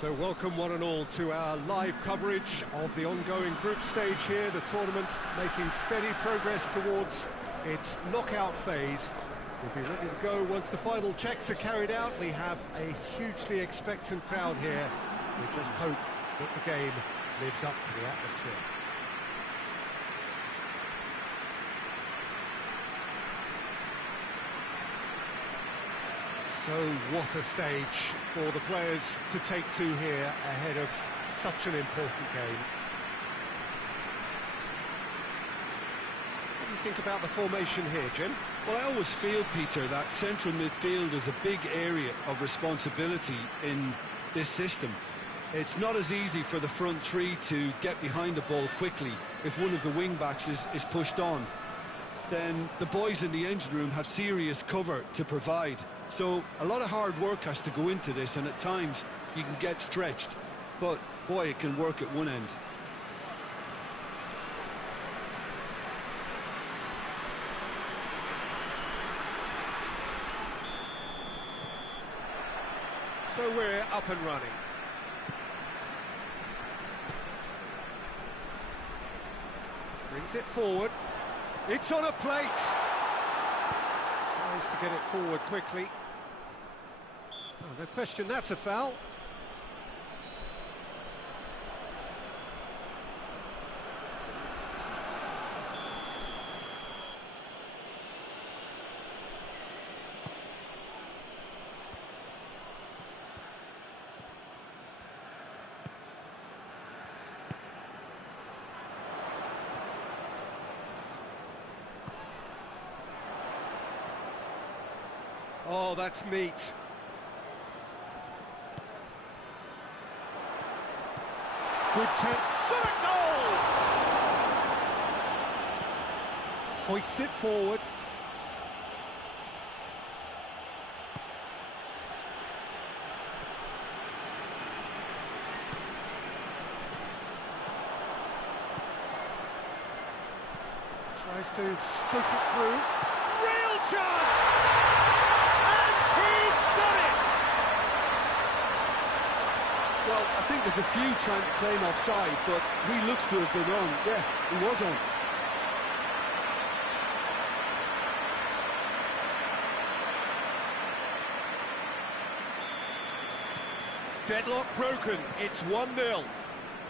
So welcome one and all to our live coverage of the ongoing group stage here, the tournament making steady progress towards its knockout phase. We'll be ready to go once the final checks are carried out. We have a hugely expectant crowd here. We just hope that the game lives up to the atmosphere. So what a stage for the players to take to here ahead of such an important game. What do you think about the formation here, Jim? Well, I always feel, Peter, that central midfield is a big area of responsibility in this system. It's not as easy for the front three to get behind the ball quickly if one of the wing-backs is pushed on. Then the boys in the engine room have serious cover to provide. So a lot of hard work has to go into this, and at times you can get stretched. But, boy, it can work at one end. So we're up and running. Brings it forward. It's on a plate. Tries to get it forward quickly. Oh, no question, that's a foul. Oh, that's neat. Good shot at goal! Hoists it forward. Tries to stroke it through. Real chance! Well, I think there's a few trying to claim offside, but he looks to have been on. Yeah, he was on. Deadlock broken, it's 1-0.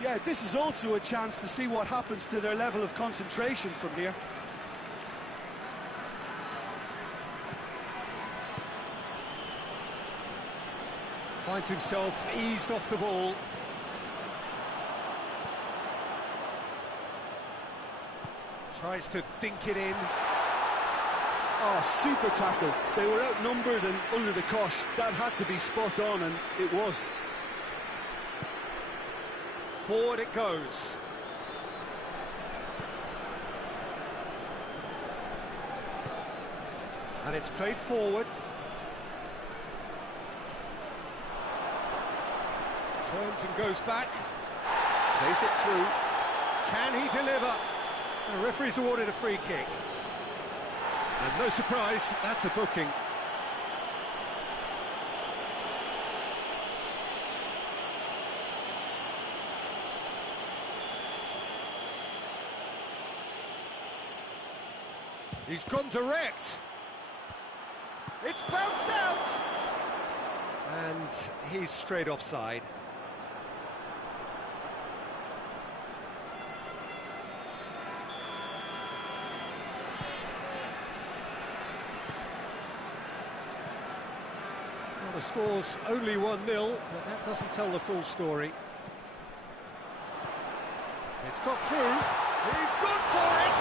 Yeah, this is also a chance to see what happens to their level of concentration from here. Finds himself eased off the ball. Tries to dink it in. Oh, super tackle. They were outnumbered and under the cosh. That had to be spot on, and it was. Forward it goes. And it's played forward. Turns and goes back, plays it through. Can he deliver? The referee's awarded a free kick. And no surprise, that's a booking. He's gone direct. It's bounced out. And he's straight offside. The score's only 1-0, but that doesn't tell the full story. It's got through. He's gone for it!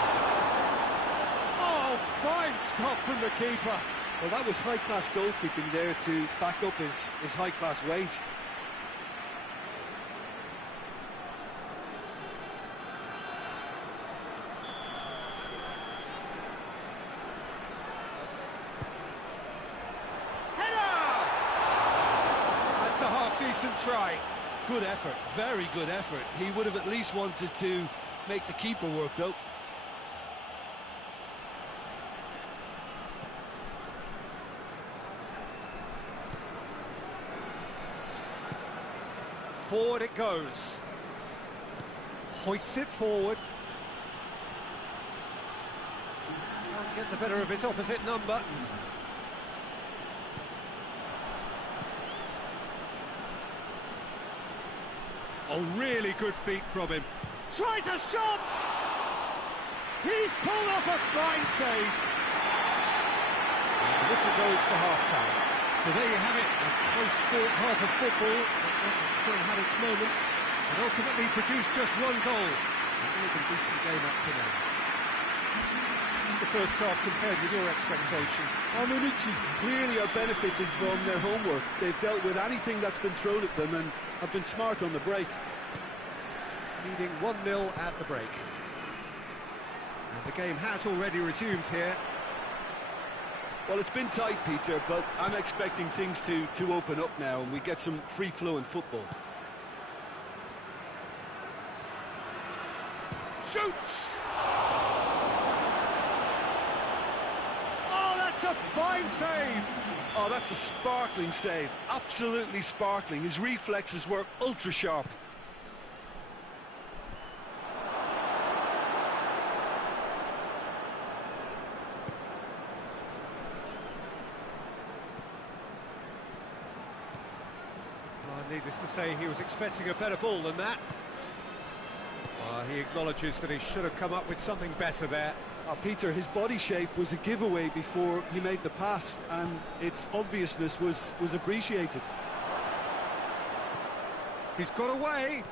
Oh, fine stop from the keeper. Well, that was high-class goalkeeping there to back up his high-class wage. Try. Good effort, very good effort. He would have at least wanted to make the keeper work, though. Forward it goes. Hoists it forward. Can't get the better of his opposite number. Oh, really good feet from him. Tries a shot! He's pulled off a fine save. And the whistle goes for half-time. So there you have it, a close-fought half of football that still had its moments, and ultimately produced just one goal. A really decent game up to now. What's the first half compared with your expectation? Munich clearly are benefiting from their homework. They've dealt with anything that's been thrown at them and have been smart on the break. Leading 1-0 at the break. And the game has already resumed here. Well, it's been tight, Peter, but I'm expecting things to open up now and we get some free-flowing football. Shoots! Oh, that's a fine save! Oh, that's a sparkling save. Absolutely sparkling. His reflexes were ultra-sharp. Needless to say, he was expecting a better ball than that. He acknowledges that he should have come up with something better there. Peter, his body shape was a giveaway before he made the pass, and its obviousness was appreciated. He's got away.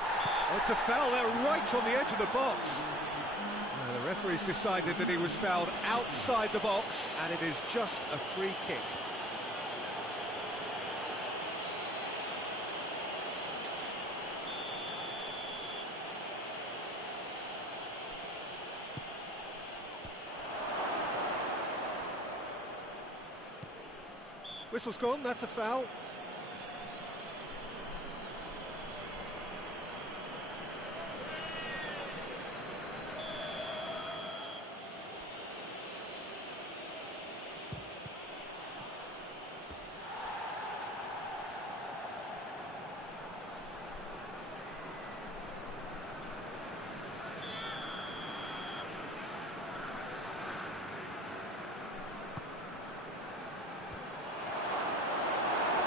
Oh, it's a foul there, right on the edge of the box. The referee's decided that he was fouled outside the box, and it is just a free kick. Whistle's gone, that's a foul.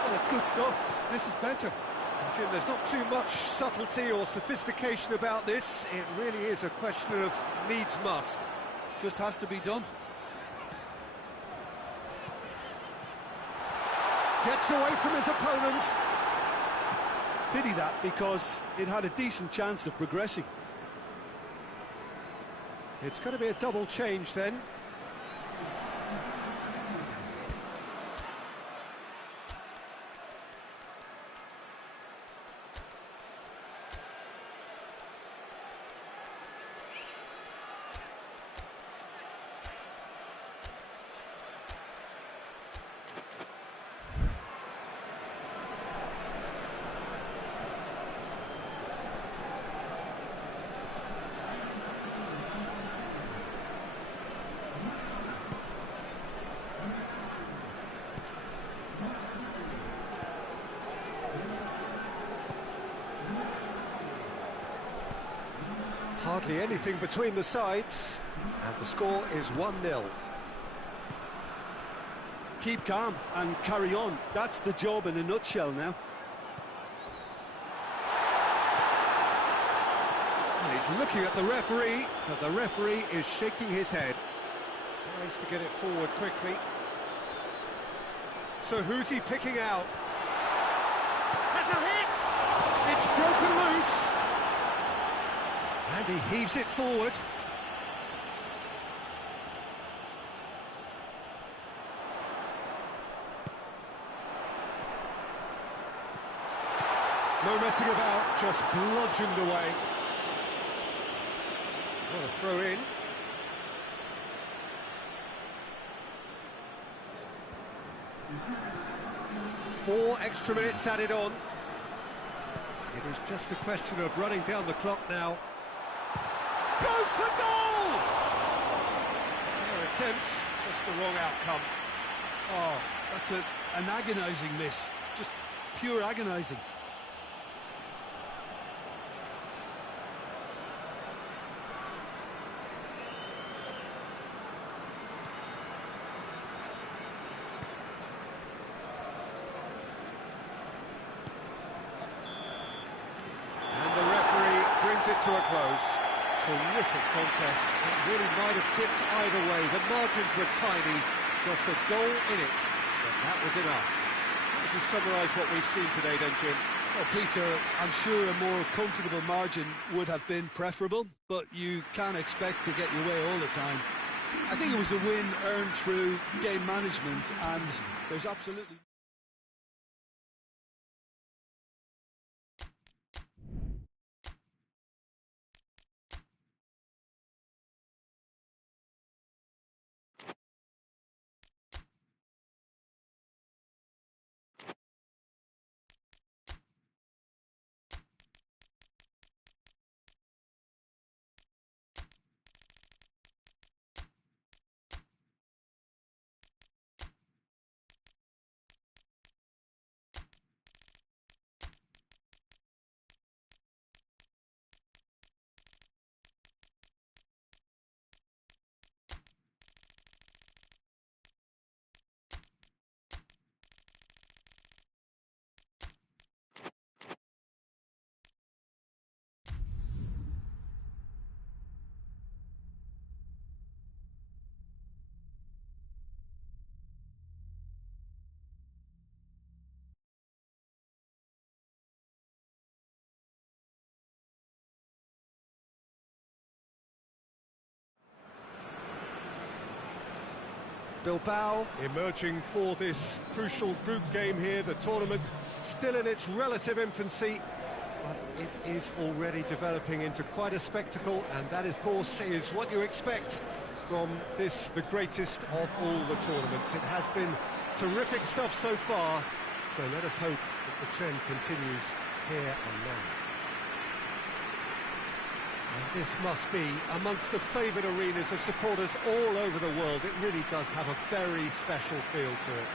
Well, it's good stuff. This is better. Jim, there's not too much subtlety or sophistication about this. It really is a question of needs must. Just has to be done. Gets away from his opponent. Pity that, because it had a decent chance of progressing. It's going to be a double change then. Hardly anything between the sides, and the score is 1-0. Keep calm and carry on. That's the job in a nutshell now. And he's looking at the referee, but the referee is shaking his head. Tries to get it forward quickly. So who's he picking out? Has a hit! It's broken loose! And he heaves it forward. No messing about, just bludgeoned away. What a throw in. Four extra minutes added on. It is just a question of running down the clock now. Goes for goal! Their attempt, just the wrong outcome. Oh, that's an agonising miss. Just pure agonising. It to a close. Terrific contest. It really might have tipped either way. The margins were tiny, just a goal in it, but that was enough. How would you summarise what we've seen today then, Jim? Well, Peter, I'm sure a more comfortable margin would have been preferable, but you can't expect to get your way all the time. I think it was a win earned through game management, and there's absolutely... Bilbao emerging for this crucial group game here. The tournament still in its relative infancy, but it is already developing into quite a spectacle, and that, of course, is what you expect from this, the greatest of all the tournaments. It has been terrific stuff so far, so let us hope that the trend continues here and now. And this must be amongst the favoured arenas of supporters all over the world. It really does have a very special feel to it.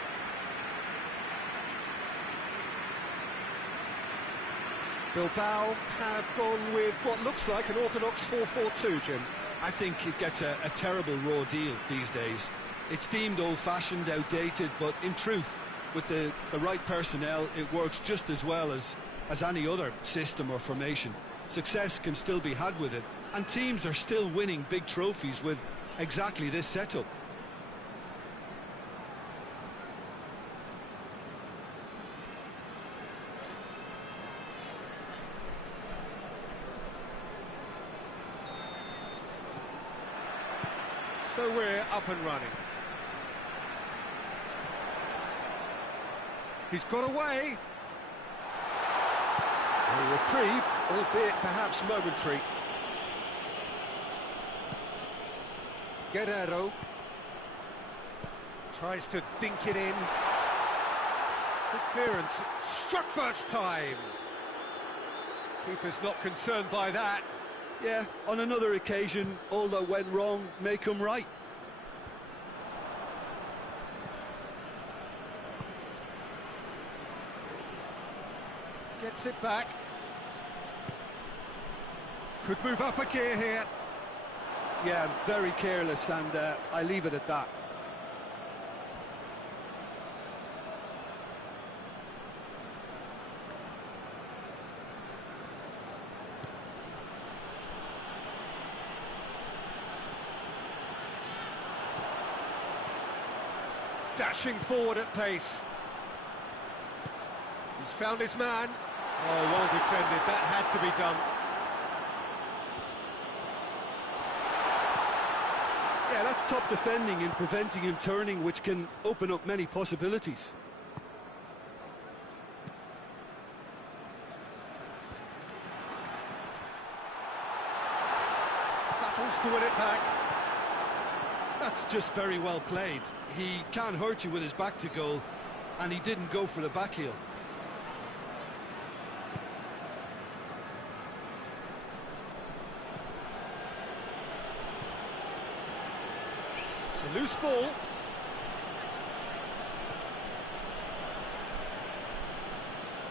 Bilbao have gone with what looks like an orthodox 4-4-2, Jim. I think it gets a terrible raw deal these days. It's deemed old-fashioned, outdated, but in truth, with the right personnel, it works just as well as any other system or formation. Success can still be had with it, and teams are still winning big trophies with exactly this setup. So we're up and running. He's got away. A reprieve, albeit perhaps momentary. Guerrero tries to dink it in. Good clearance, struck first time. Keeper's not concerned by that. Yeah, on another occasion, all that went wrong may come right. Gets it back. Could move up a gear here. Yeah, very careless, and I leave it at that. Dashing forward at pace. He's found his man. Oh, well defended. That had to be done. Yeah, that's top defending and preventing him turning, which can open up many possibilities. Battles to win it back. That's just very well played. He can't hurt you with his back to goal, and he didn't go for the back heel. It's a loose ball.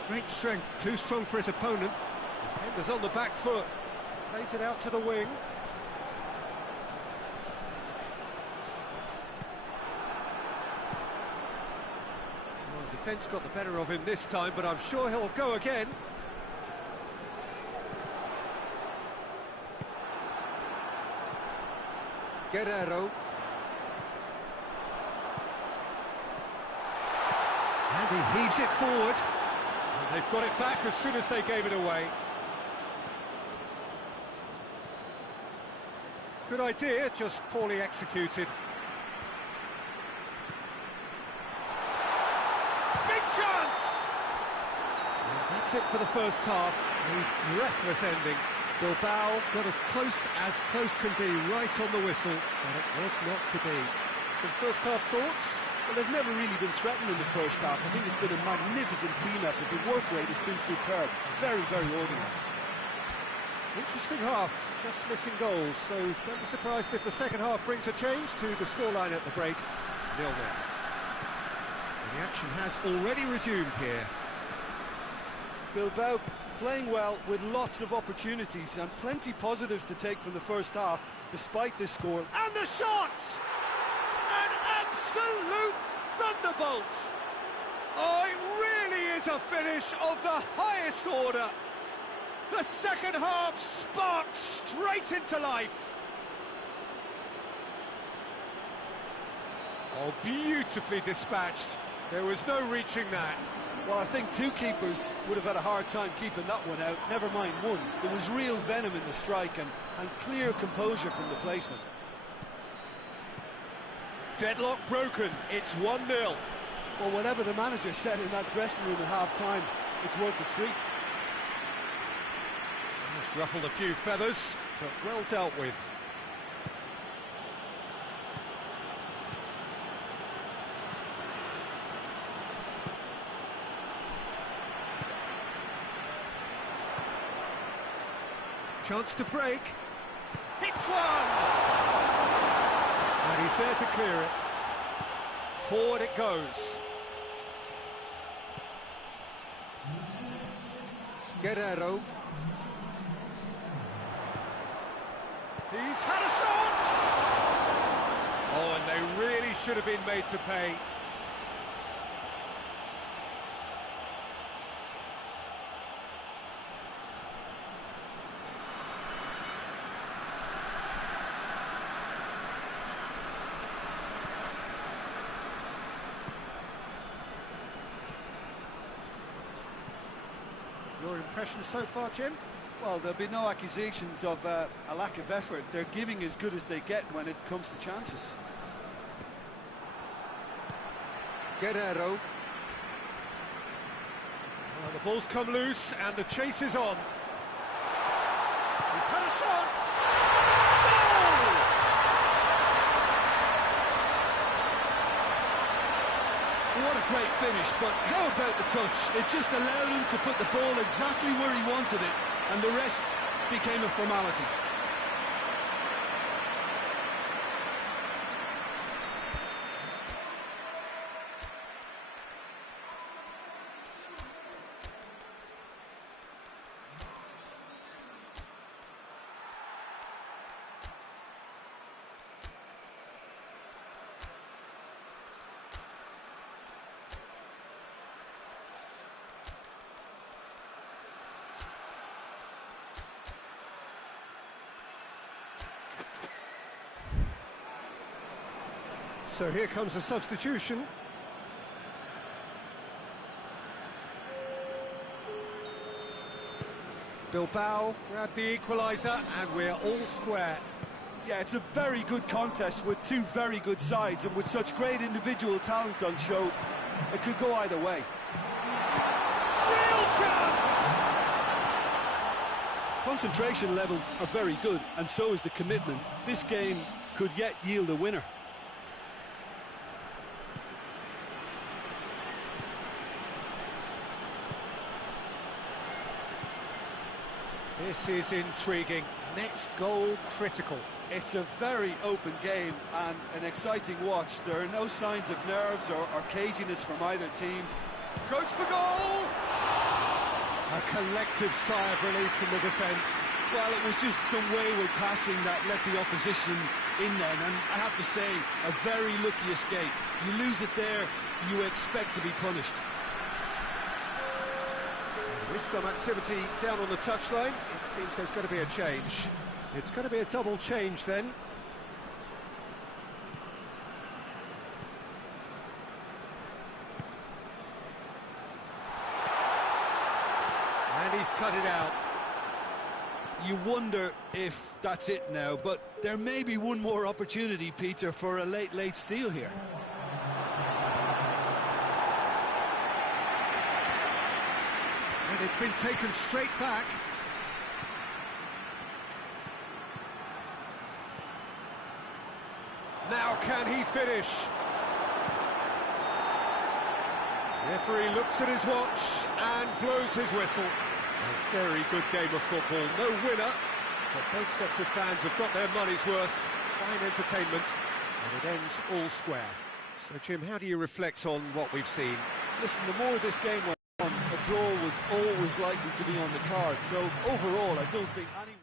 Great strength, too strong for his opponent. Defender's on the back foot. Plays it out to the wing. Well, defence got the better of him this time, but I'm sure he'll go again. Guerrero. And he heaves it forward. And they've got it back as soon as they gave it away. Good idea, just poorly executed. Big chance! And that's it for the first half. A breathless ending. Bilbao got as close can be, right on the whistle, but it was not to be. Some first half thoughts? Well, they've never really been threatened in the first half. I think it's been a magnificent team effort. The work rate has been superb. Very, very organised. Interesting half, just missing goals, so don't be surprised if the second half brings a change to the scoreline at the break. 0-0. And the action has already resumed here. Bilbao playing well with lots of opportunities and plenty positives to take from the first half, despite this score. And the shot! An absolute thunderbolt! Oh, it really is a finish of the highest order. The second half sparked straight into life. Oh, beautifully dispatched. There was no reaching that. Well, I think two keepers would have had a hard time keeping that one out, never mind one. There was real venom in the strike and clear composure from the placement. Deadlock broken, it's 1-0. Well, whatever the manager said in that dressing room at half-time, it's worth the treat. Just ruffled a few feathers, but well dealt with. Chance to break. Hits one! And he's there to clear it. Forward it goes. Guerrero. He's had a shot! Oh, and they really should have been made to pay. Your impression so far, Jim? Well, there'll be no accusations of a lack of effort. They're giving as good as they get when it comes to chances. Guerrero. Oh, the ball's come loose and the chase is on. He's had a shot! Goal! What a great finish, but how about the touch? It just allowed him to put the ball exactly where he wanted it, and the rest became a formality. So here comes a substitution. Bilbao grab the equaliser and we're all square. Yeah, it's a very good contest with two very good sides, and with such great individual talent on show, it could go either way. Real chance! Concentration levels are very good, and so is the commitment. This game could yet yield a winner. This is intriguing. Next goal critical. It's a very open game and an exciting watch. There are no signs of nerves or caginess from either team. Goes for goal! A collective sigh of relief from the defence. Well, it was just some wayward passing that let the opposition in then, and I have to say, a very lucky escape. You lose it there, you expect to be punished. With some activity down on the touchline, it seems there's going to be a change. It's going to be a double change then. And he's cut it out. You wonder if that's it now, but there may be one more opportunity, Peter, for a late steal here. And it's been taken straight back. Now can he finish? Referee looks at his watch and blows his whistle. A very good game of football, no winner, but both sets of fans have got their money's worth. Fine entertainment, and it ends all square. So Jim, how do you reflect on what we've seen? Listen, the more this game went on, a draw was always likely to be on the card, so overall I don't think any...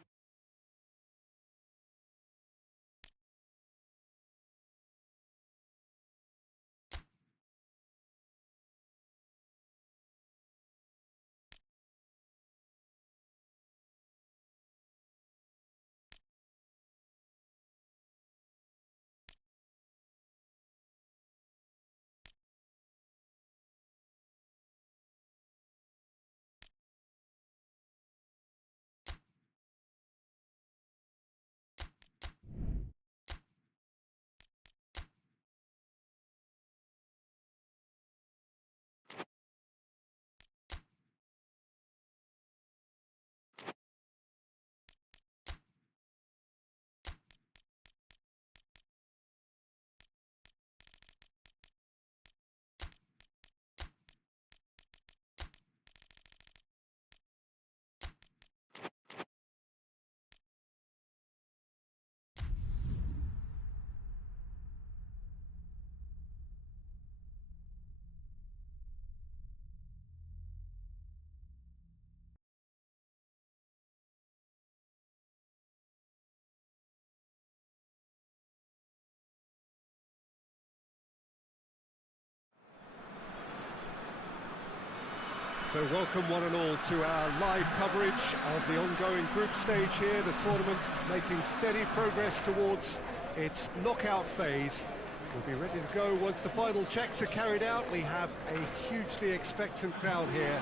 So welcome one and all to our live coverage of the ongoing group stage here, the tournament making steady progress towards its knockout phase. We'll be ready to go once the final checks are carried out. We have a hugely expectant crowd here.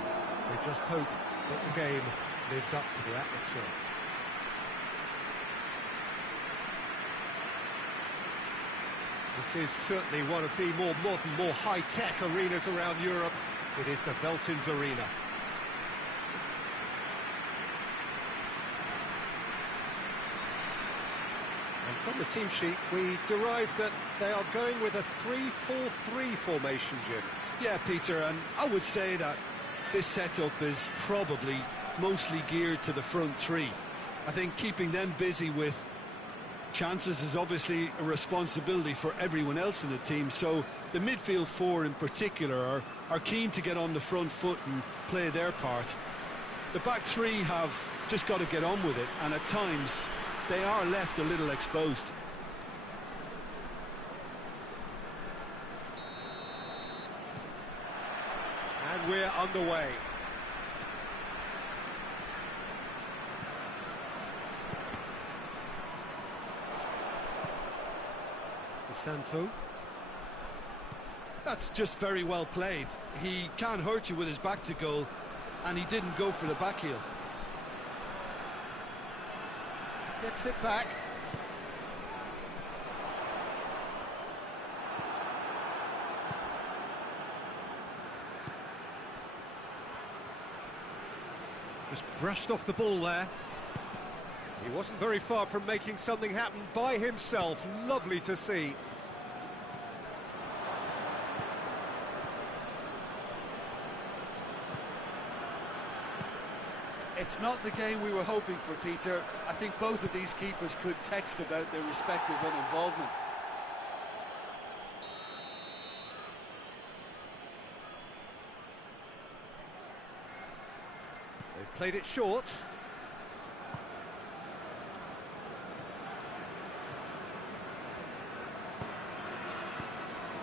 We just hope that the game lives up to the atmosphere. This is certainly one of the more modern, more high-tech arenas around Europe. It is the Veltins Arena. And from the team sheet, we derived that they are going with a 3-4-3 formation, Jim. Yeah, Peter, and I would say that this setup is probably mostly geared to the front three. I think keeping them busy with chances is obviously a responsibility for everyone else in the team, so the midfield four in particular are keen to get on the front foot and play their part. The back three have just got to get on with it, and at times they are left a little exposed. And we're underway. Santo. That's just very well played. He can't hurt you with his back to goal, and he didn't go for the back heel. Gets it back. Just brushed off the ball there. He wasn't very far from making something happen by himself. Lovely to see. It's not the game we were hoping for, Peter. I think both of these keepers could text about their respective uninvolvement. They've played it short.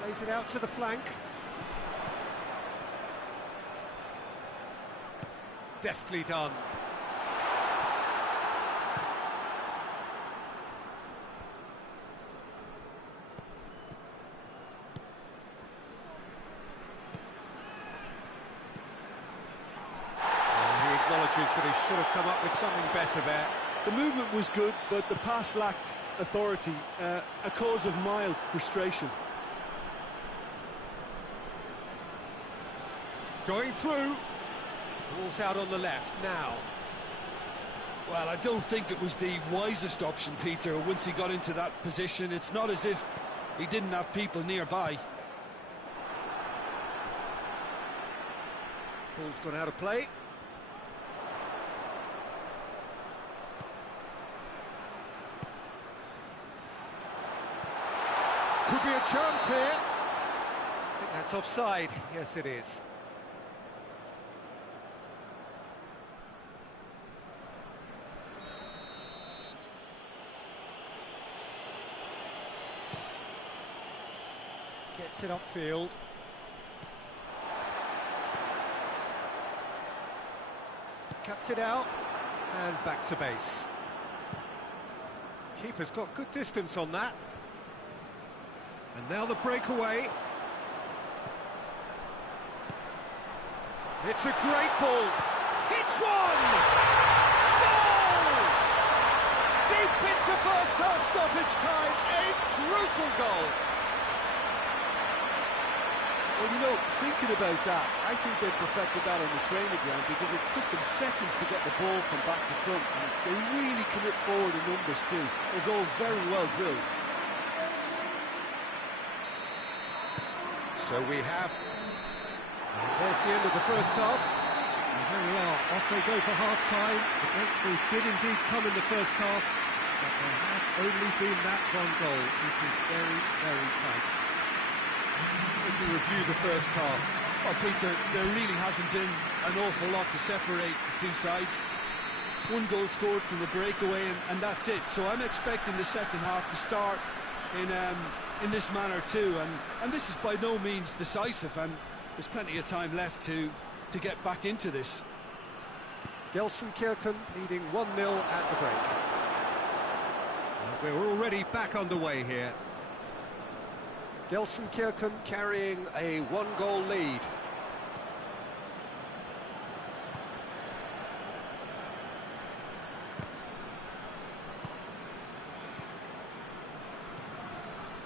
Plays it out to the flank. Deftly done. He acknowledges that he should have come up with something better there. The movement was good, but the pass lacked authority, a cause of mild frustration. Going through. Ball's out on the left now. Well, I don't think it was the wisest option, Peter, once he got into that position. It's not as if he didn't have people nearby. Ball's gone out of play. Could be a chance here. I think that's offside. Yes, it is. Gets it upfield. Cuts it out, and back to base. Keeper's got good distance on that. And now the breakaway. It's a great ball. Hits one! Goal! Deep into first half stoppage time, a crucial goal. Well, you know, thinking about that, I think they perfected that on the training ground because it took them seconds to get the ball from back to front. And they really commit forward in numbers too. It was all very well drilled. So we have... There's the end of the first half. And here we are, off they go for half-time. They did indeed come in the first half, but there has only been that one goal, which is very, very tight. Would you review the first half? Well, Peter, there really hasn't been an awful lot to separate the two sides. One goal scored from a breakaway, and that's it. So I'm expecting the second half to start in this manner too. And this is by no means decisive, and there's plenty of time left to get back into this. Gelsenkirchen leading 1-0 at the break. We're already back underway here. Gelsenkirchen carrying a one-goal lead.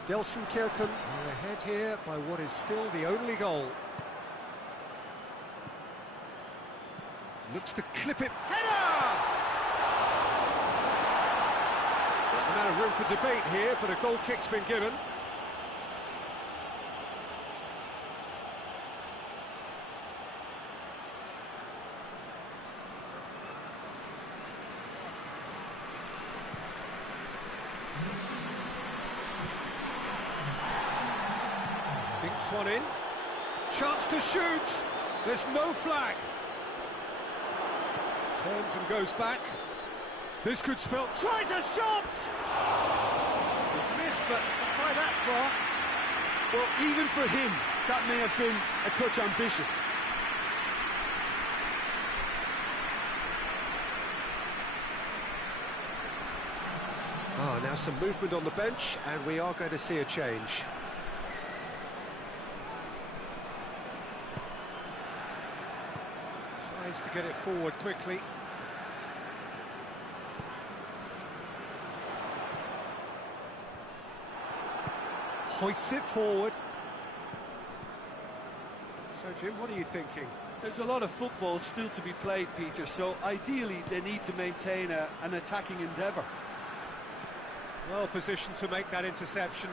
Gelsenkirchen are ahead here by what is still the only goal. Looks to clip it. Header! Certain amount of room for debate here, but a goal kick's been given. Dinks one in. Chance to shoot. There's no flag. Turns and goes back. This could spell... Tries a shot! He's missed, but not by that far. Well, even for him, that may have been a touch ambitious. Now some movement on the bench, and we are going to see a change. Tries to get it forward quickly. Hoists it forward. So, Jim, what are you thinking? There's a lot of football still to be played, Peter, so ideally they need to maintain an attacking endeavour. Well positioned to make that interception.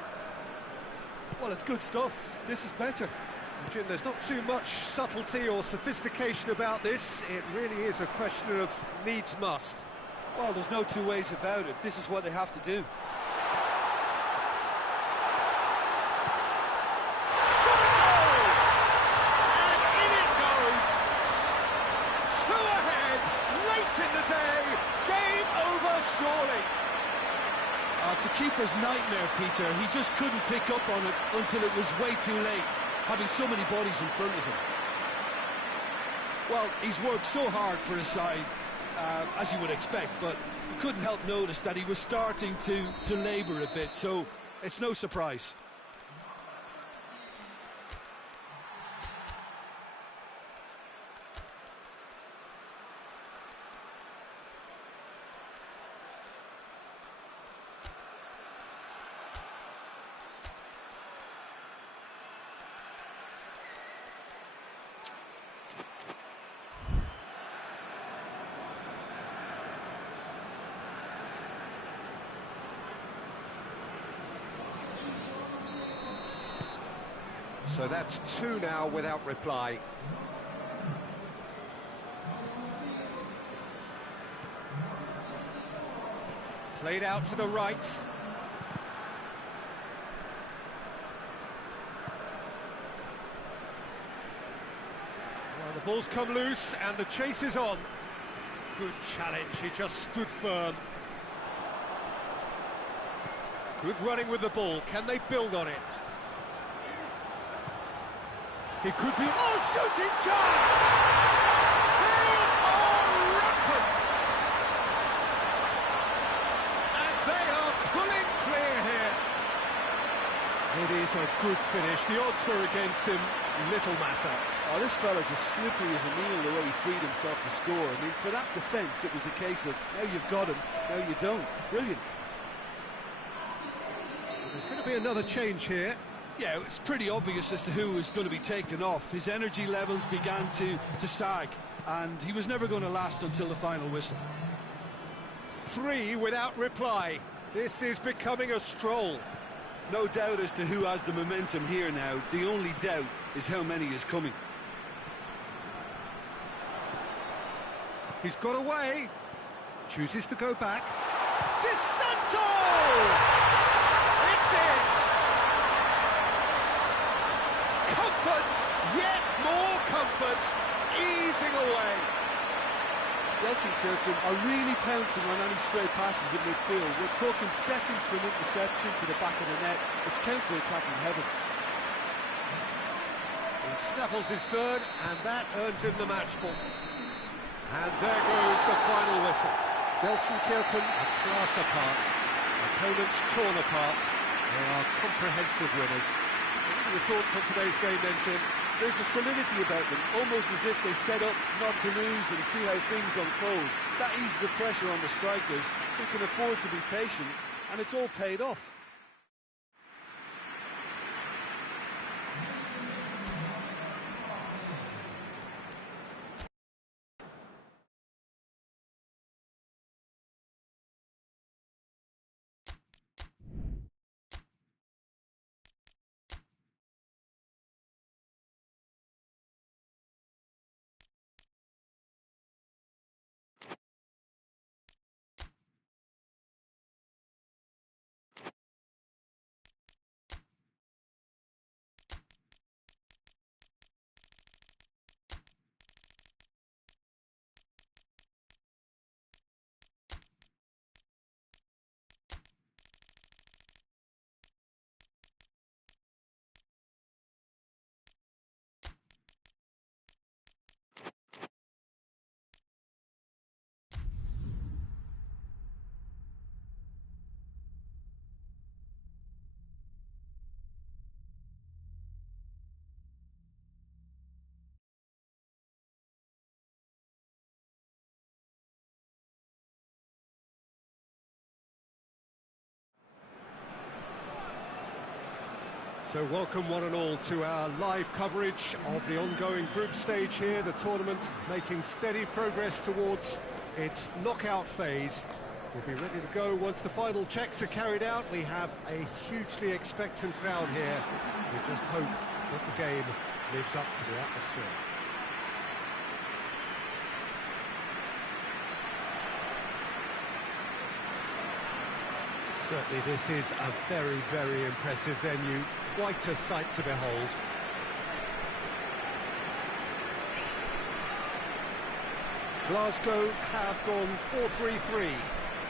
Well, it's good stuff. This is better. Jim, there's not too much subtlety or sophistication about this. It really is a question of needs must. Well, there's no two ways about it. This is what they have to do. And in it goes! Two ahead! keeper's nightmare, Peter. He just couldn't pick up on it until it was way too late, having so many bodies in front of him. Well, he's worked so hard for his side, as you would expect, but you couldn't help notice that he was starting to labour a bit, so it's no surprise. So that's two now without reply. Played out to the right. Well, the ball's come loose and the chase is on. Good challenge, he just stood firm. Good running with the ball, can they build on it? He could be... Oh, shooting chance! They are rampant! And they are pulling clear here. It is a good finish. The odds were against him. Little matter. Oh, this fella's as slippery as a needle the way he freed himself to score. I mean, for that defence, it was a case of, now you've got him, now you don't. Brilliant. There's going to be another change here. Yeah, it's pretty obvious as to who was going to be taken off. His energy levels began to sag, and he was never going to last until the final whistle. 3 without reply. This is becoming a stroll. No doubt as to who has the momentum here now. The only doubt is how many is coming. He's got away. Chooses to go back. DeSanto! It's in! Comfort, yet more comfort, easing away. Gelsenkirchen are really pouncing on any stray passes in midfield. We're talking seconds from interception to the back of the net. It's counter-attacking heaven. He snaffles his third, and that earns him the match ball. And there goes the final whistle. Gelsenkirchen a class apart. Opponents torn apart. They are comprehensive winners. What are your thoughts on today's game then, Tim? There's a solidity about them, almost as if they set up not to lose and see how things unfold. That eases the pressure on the strikers, who can afford to be patient, and it's all paid off. So welcome one and all to our live coverage of the ongoing group stage here, the tournament making steady progress towards its knockout phase. We'll be ready to go once the final checks are carried out. We have a hugely expectant crowd here. We just hope that the game lives up to the atmosphere. Certainly this is a very, very impressive venue. Quite a sight to behold. Glasgow have gone 4-3-3.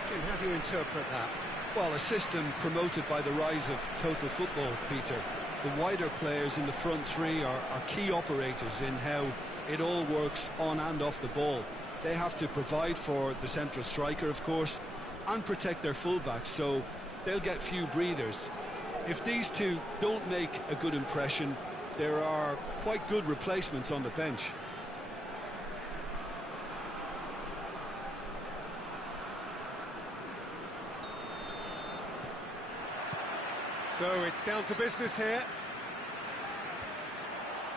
Jim, how do you interpret that? Well, a system promoted by the rise of total football, Peter. The wider players in the front three are key operators in how it all works on and off the ball. They have to provide for the central striker, of course, and protect their fullbacks, so they'll get few breathers. If these two don't make a good impression, there are quite good replacements on the bench. So it's down to business here.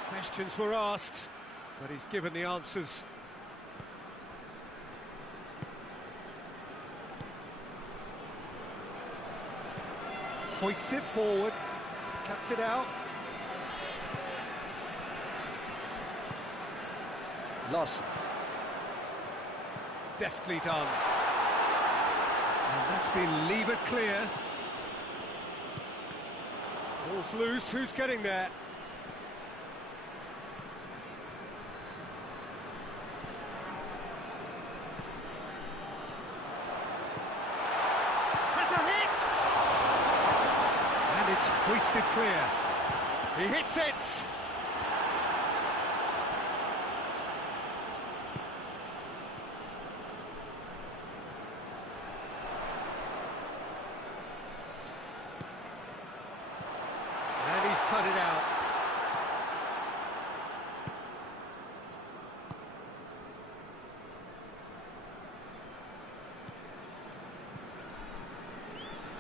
Questions were asked, but he's given the answers. Hoists it forward, cuts it out. Loss. Deftly done. And that's been levered clear. Ball's loose, who's getting there? Has a hit! And it's hoisted clear. He hits it! Cut it out.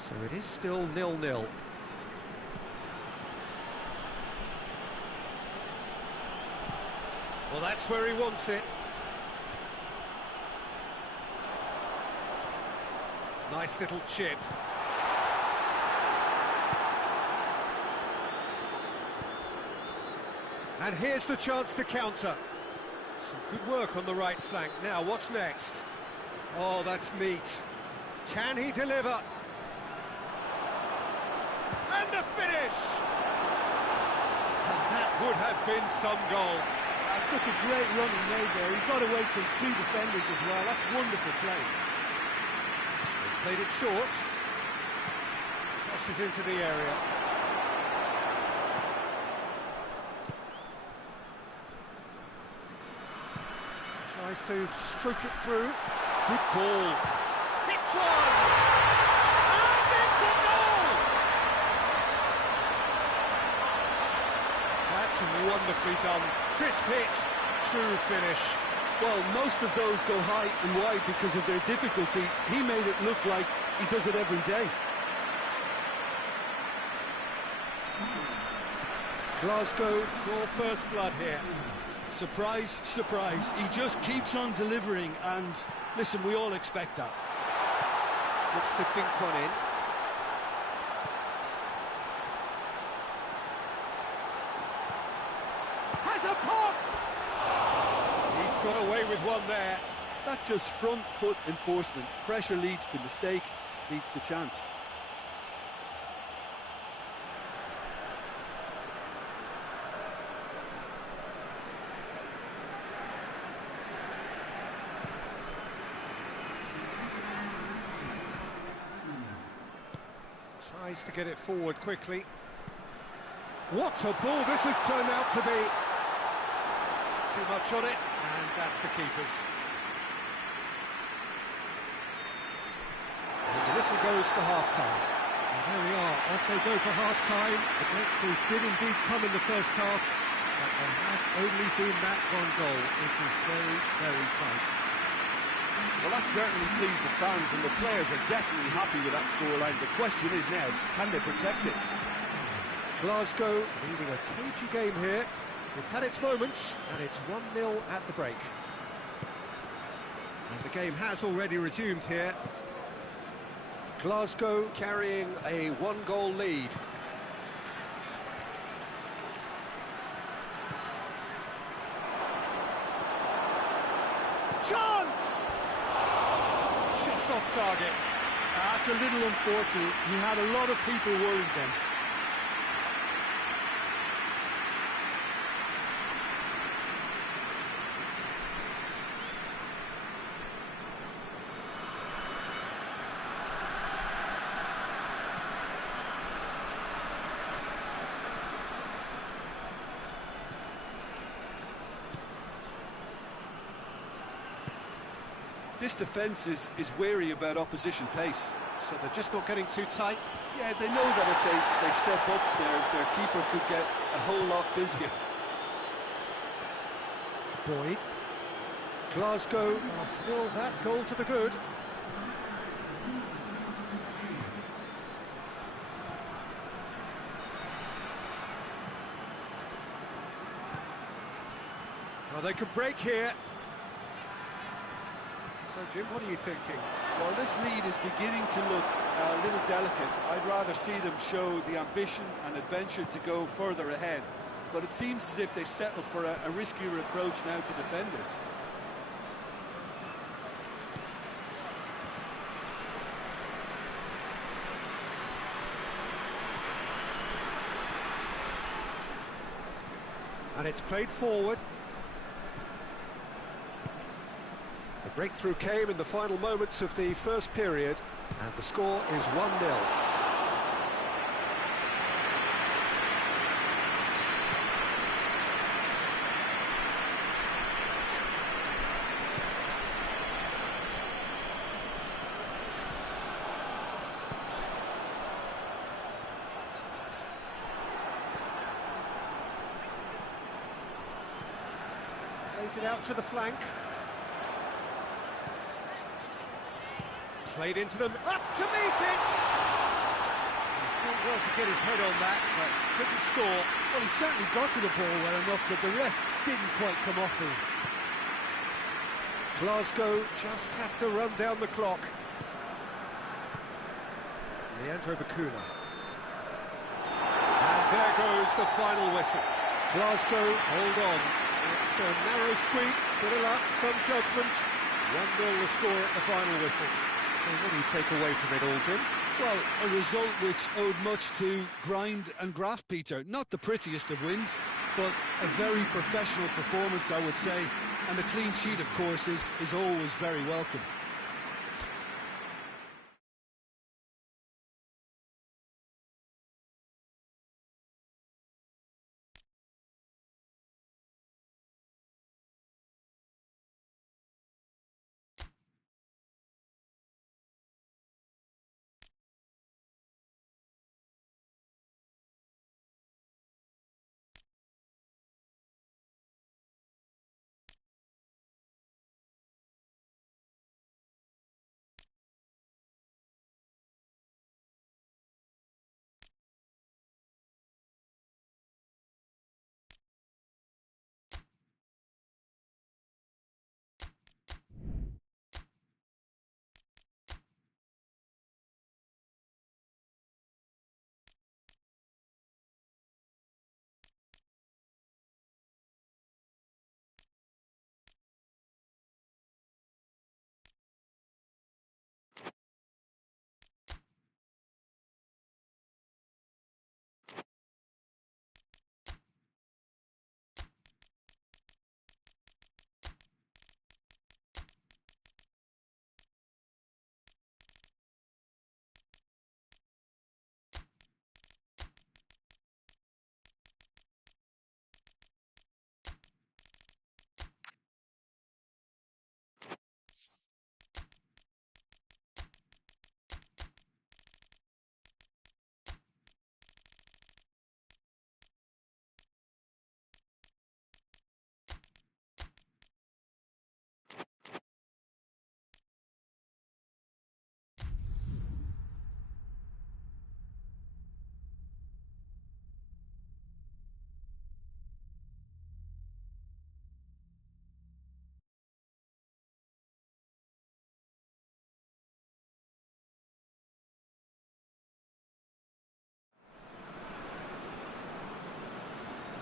So it is still 0-0. Well, that's where he wants it. Nice little chip. And here's the chance to counter. Some good work on the right flank. Now, what's next? Oh, that's neat. Can he deliver? And the finish! And that would have been some goal. That's such a great run he made there. He got away from two defenders as well. That's wonderful play. They've played it short. Tosses into the area. Tries to stroke it through. Good ball. Hits one! And it's a goal! That's wonderfully done. Crisp hit, true finish. Well, most of those go high and wide because of their difficulty. He made it look like he does it every day. Glasgow draw first blood here. Surprise, surprise. He just keeps on delivering, and listen, we all expect that. Looks to dink one in. Has a pop! He's got away with one there. That's just front foot enforcement. Pressure leads to mistake, leads to chance. Tries to get it forward quickly. What a ball this has turned out to be. Too much on it, and that's the keeper's. And the whistle goes for half-time. And there we are, off they go for half-time. The breakthrough did indeed come in the first half, but there has only been that one goal. It is very, very tight. Well, that certainly pleased the fans, and the players are definitely happy with that scoreline. The question is now, can they protect it? Glasgow leading a cagey game here. It's had its moments, and it's 1-0 at the break. And the game has already resumed here. Glasgow carrying a one-goal lead. Chance! Just off target. That's a little unfortunate. He had a lot of people worried then. This defence is wary about opposition pace. So they're just not getting too tight. Yeah, they know that if they step up, their keeper could get a whole lot busier. Boyd. Glasgow are still that goal to the good. Well, they could break here. So, Jim, what are you thinking? Well, this lead is beginning to look a little delicate. I'd rather see them show the ambition and adventure to go further ahead. But it seems as if they settle for a riskier approach now to defend this. And it's played forward. The breakthrough came in the final moments of the first period, and the score is 1-0. Plays it out to the flank. Played into them, up to meet it! He's done well to get his head on that, but couldn't score. Well, he certainly got to the ball well enough, but the rest didn't quite come off him. Glasgow just have to run down the clock. Leandro Bacuna. And there goes the final whistle. Glasgow, hold on. It's a narrow squeak, bit of luck, some judgment. 1-0 the score at the final whistle. So what do you take away from it all, Jim? Well, a result which owed much to grind and graft, Peter. Not the prettiest of wins, but a very professional performance, I would say. And a clean sheet, of course, is always very welcome.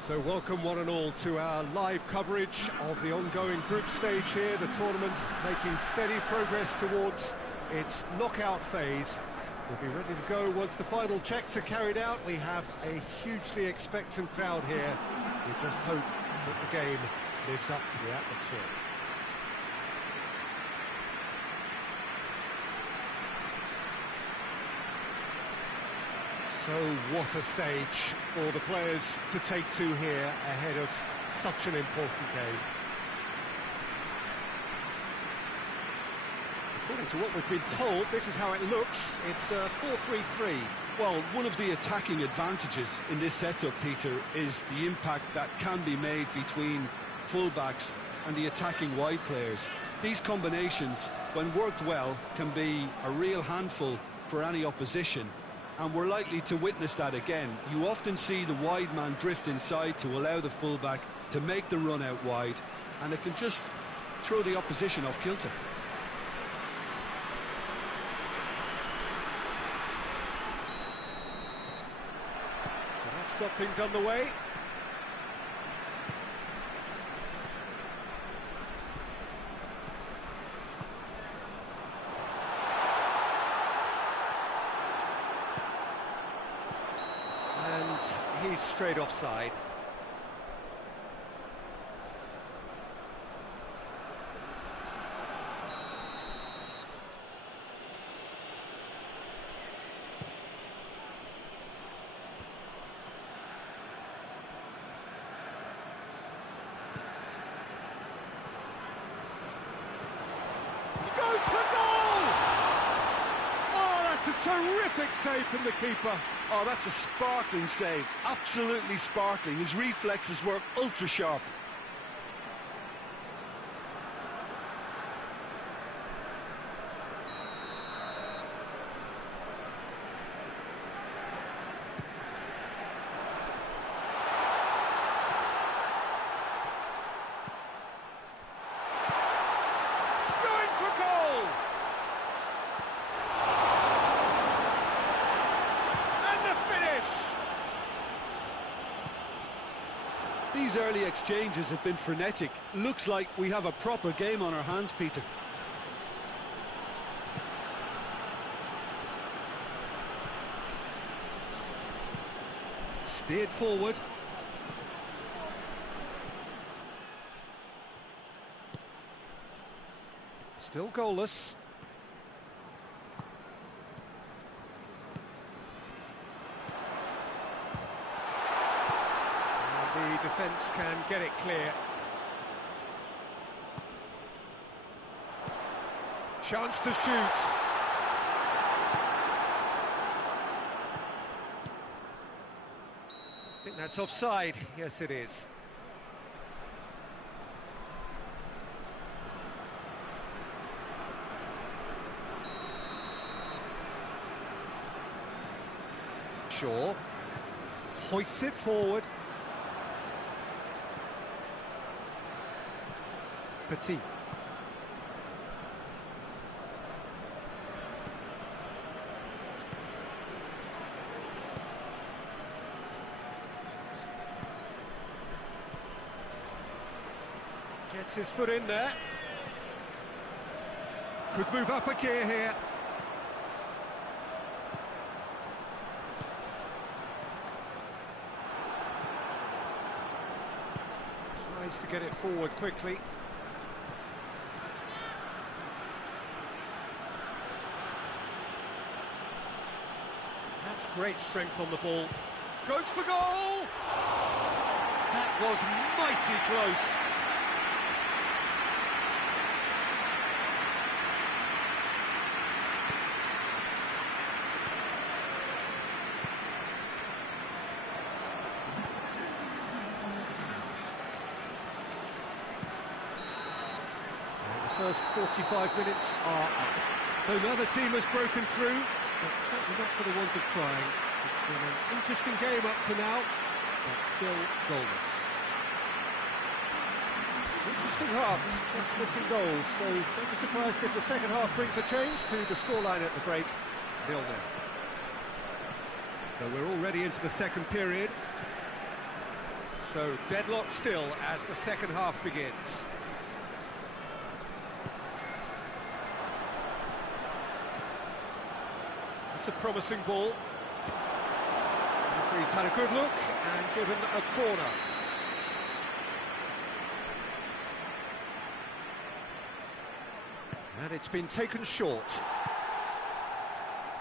So welcome one and all to our live coverage of the ongoing group stage here, the tournament making steady progress towards its knockout phase. We'll be ready to go once the final checks are carried out. We have a hugely expectant crowd here. We just hope that the game lives up to the atmosphere. So what a stage for the players to take to here ahead of such an important game. According to what we've been told, this is how it looks. It's 4-3-3. Well, one of the attacking advantages in this setup, Peter, is the impact that can be made between fullbacks and the attacking wide players. These combinations, when worked well, can be a real handful for any opposition, and we're likely to witness that again. You often see the wide man drift inside to allow the fullback to make the run out wide, and it can just throw the opposition off kilter. So that's got things underway. And he's straight offside. Goes for goal! Oh, that's a terrific save from the keeper. Oh, that's a sparkling save. Absolutely sparkling. His reflexes were ultra sharp. Going for goal! And the finish! These early exchanges have been frenetic. Looks like we have a proper game on our hands, Peter. Steered forward. Still goalless. And the defence can get it clear. Chance to shoot. I think that's offside. Yes, it is. Shaw hoists it forward. Petit. Gets his foot in there. Could move up a gear here. Tries to get it forward quickly. That's great strength on the ball. Goes for goal! That was mighty close. First 45 minutes are up. So another team has broken through, but certainly not for the want of trying. It's been an interesting game up to now, but still goalless. Interesting half, just missing goals, so don't be surprised if the second half brings a change to the scoreline at the break, 0-0. So we're already into the second period. So deadlock still as the second half begins. It's a promising ball. The referee's had a good look and given a corner. And it's been taken short.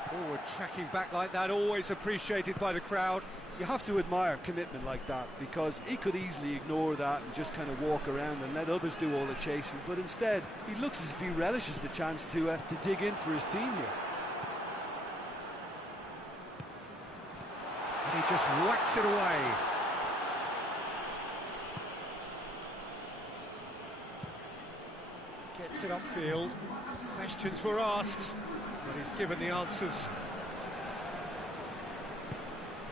Forward tracking back like that, always appreciated by the crowd. You have to admire commitment like that, because he could easily ignore that and just kind of walk around and let others do all the chasing, but instead he looks as if he relishes the chance to dig in for his team here. And he just whacks it away. Gets it upfield. Questions were asked, but he's given the answers.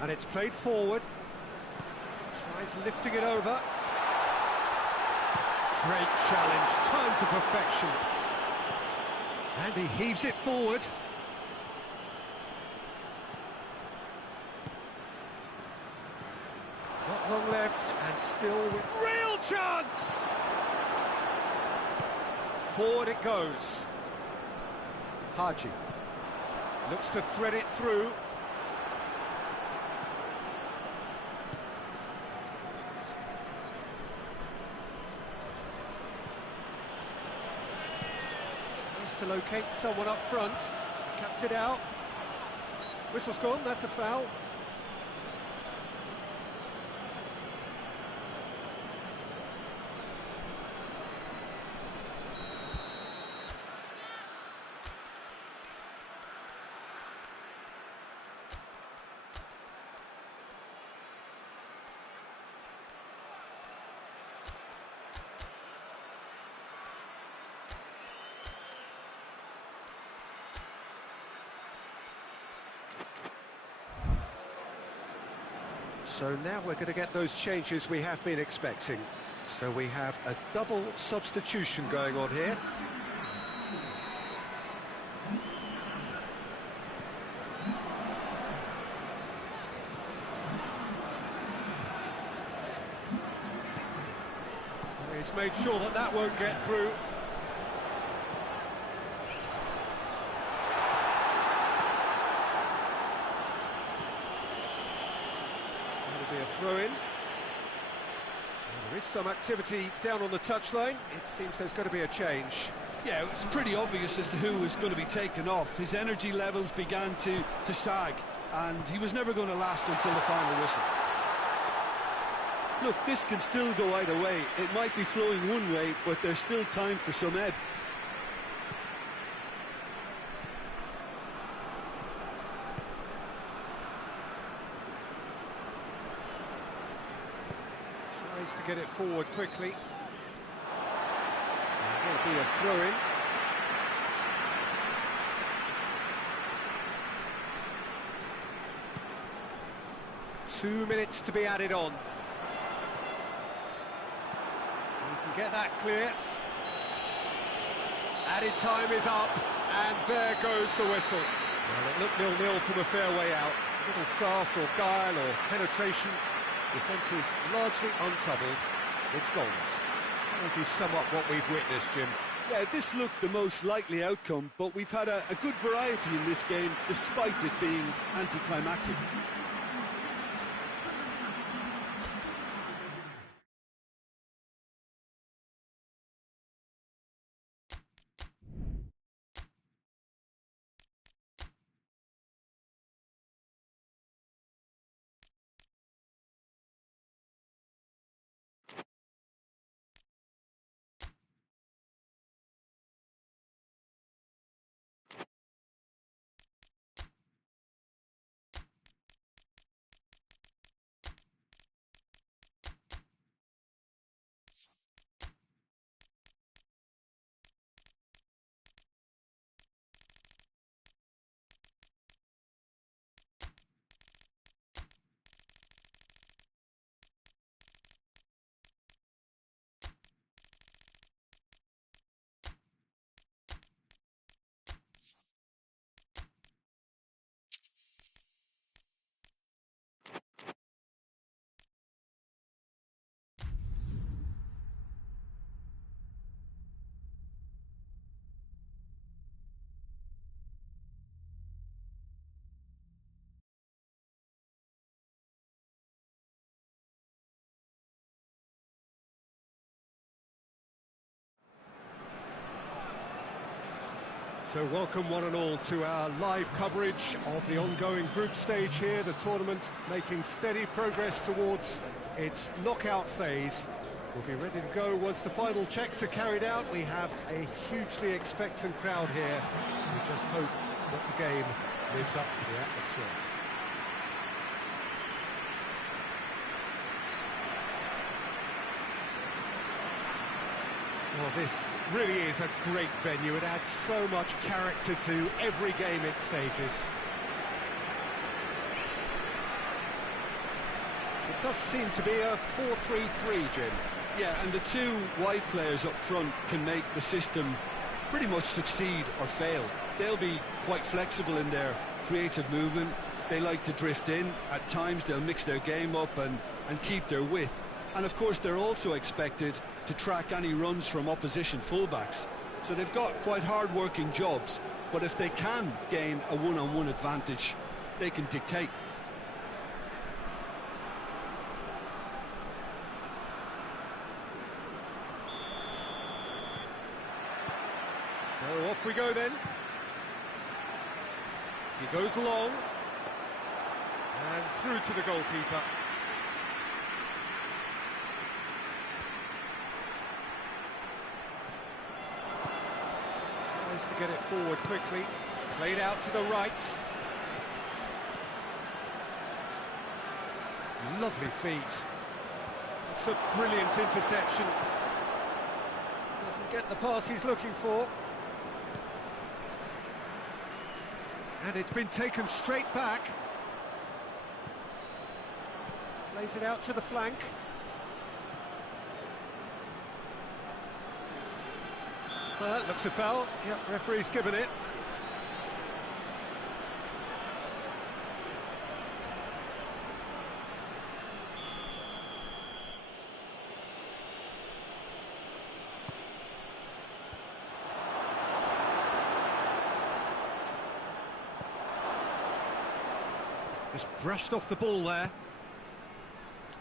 And it's played forward. Tries lifting it over. Great challenge, time to perfection. And he heaves it forward. Not long left, and still with real chance! Forward it goes. HADJUK looks to thread it through. Tries to locate someone up front. Cuts it out. Whistle's gone, that's a foul. So now we're going to get those changes we have been expecting. So we have a double substitution going on here. He's made sure that that won't get through. A throw-in. There is some activity down on the touchline. It seems there's going to be a change. Yeah, it's pretty obvious as to who was going to be taken off. His energy levels began to sag, and he was never going to last until the final whistle. Look, this can still go either way. It might be flowing one way, but there's still time for some ebb. Tries to get it forward quickly. There'll be a throw-in. Two minutes to be added on. You can get that clear. Added time is up, and there goes the whistle. Well, it looked 0-0 from a fair way out. Little craft or guile or penetration. Defence is largely untroubled. It's goals. How would you sum up what we've witnessed, Jim? Yeah, this looked the most likely outcome, but we've had a good variety in this game, despite it being anticlimactic. So welcome one and all to our live coverage of the ongoing group stage here, the tournament making steady progress towards its knockout phase. We'll be ready to go once the final checks are carried out. We have a hugely expectant crowd here. We just hope that the game lives up to the atmosphere. Well, this really is a great venue. It adds so much character to every game it stages. It does seem to be a 4-3-3, Jim. Yeah, and the two wide players up front can make the system pretty much succeed or fail. They'll be quite flexible in their creative movement. They like to drift in. At times they'll mix their game up and keep their width. And of course they're also expected to track any runs from opposition fullbacks. So they've got quite hard-working jobs, but if they can gain a one-on-one advantage, they can dictate. So off we go then. He goes long. And through to the goalkeeper. Tries to get it forward quickly. Played out to the right. Lovely feet. It's a brilliant interception. Doesn't get the pass he's looking for. And it's been taken straight back. Plays it out to the flank. Well, that looks a foul. Yep, referee's given it. Just brushed off the ball there.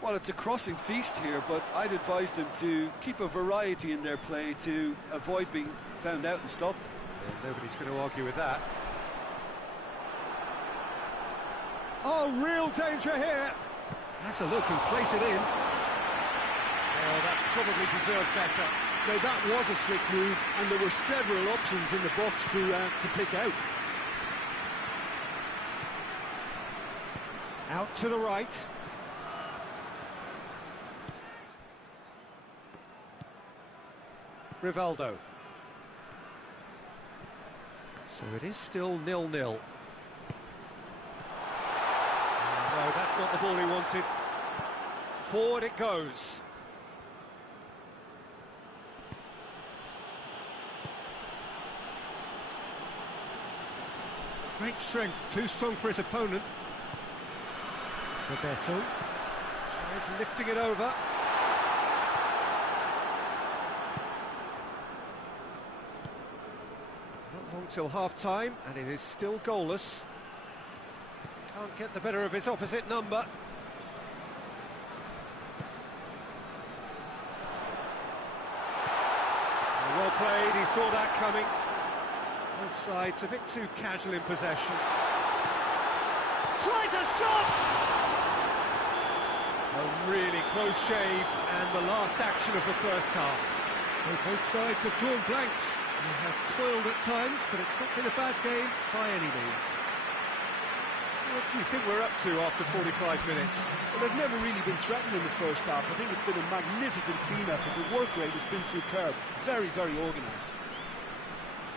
Well, it's a crossing feast here, but I'd advise them to keep a variety in their play to avoid being found out and stopped. Yeah, nobody's going to argue with that. Oh, real danger here. Has a look and place it in. Oh, that probably deserved better. Now, that was a slick move, and there were several options in the box to pick out. Out to the right. Rivaldo. So it is still 0-0. No, that's not the ball he wanted. Forward it goes. Great strength, too strong for his opponent. Roberto tries lifting it over. Not long till half-time, and it is still goalless. Can't get the better of his opposite number. Well played, he saw that coming. Both sides a bit too casual in possession. Tries a shot! A really close shave, and the last action of the first half. So both sides have drawn blanks. They have toiled at times, but it's not been a bad game by any means. What do you think we're up to after 45 minutes? Well, they've never really been threatened in the first half. I think it's been a magnificent team effort. The work rate has been superb. Very, very organised.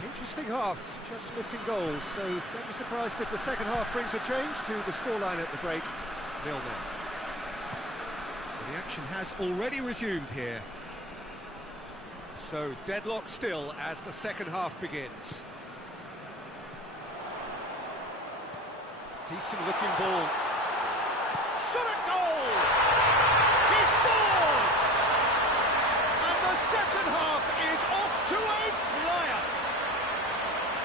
Interesting half, just missing goals, so don't be surprised if the second half brings a change to the scoreline at the break, 0-0. The action has already resumed here. So deadlock still as the second half begins. Decent looking ball. Shot at goal! He scores! And the second half is off to a flyer!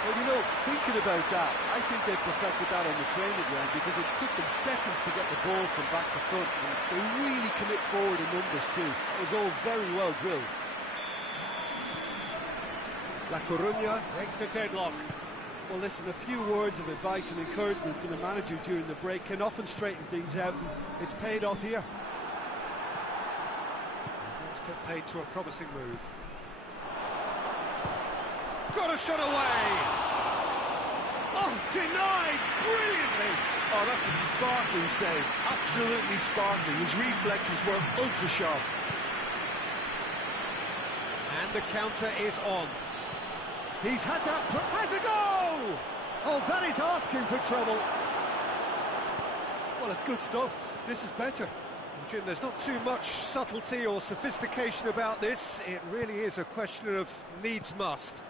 Well, you know, thinking about that, I think they perfected that on the training ground because it took them seconds to get the ball from back to front. And they really commit forward in numbers too. It was all very well drilled. La Coruña breaks the deadlock. Well, listen, a few words of advice and encouragement from the manager during the break can often straighten things out, and it's paid off here. That's put paid to a promising move. Got a shot away! Oh, denied brilliantly! Oh, that's a sparkling save, absolutely sparkling. His reflexes were ultra sharp. And the counter is on. He's had that, has a goal! Oh, that is asking for trouble. Well, it's good stuff. This is better. Jim, there's not too much subtlety or sophistication about this. It really is a question of needs must.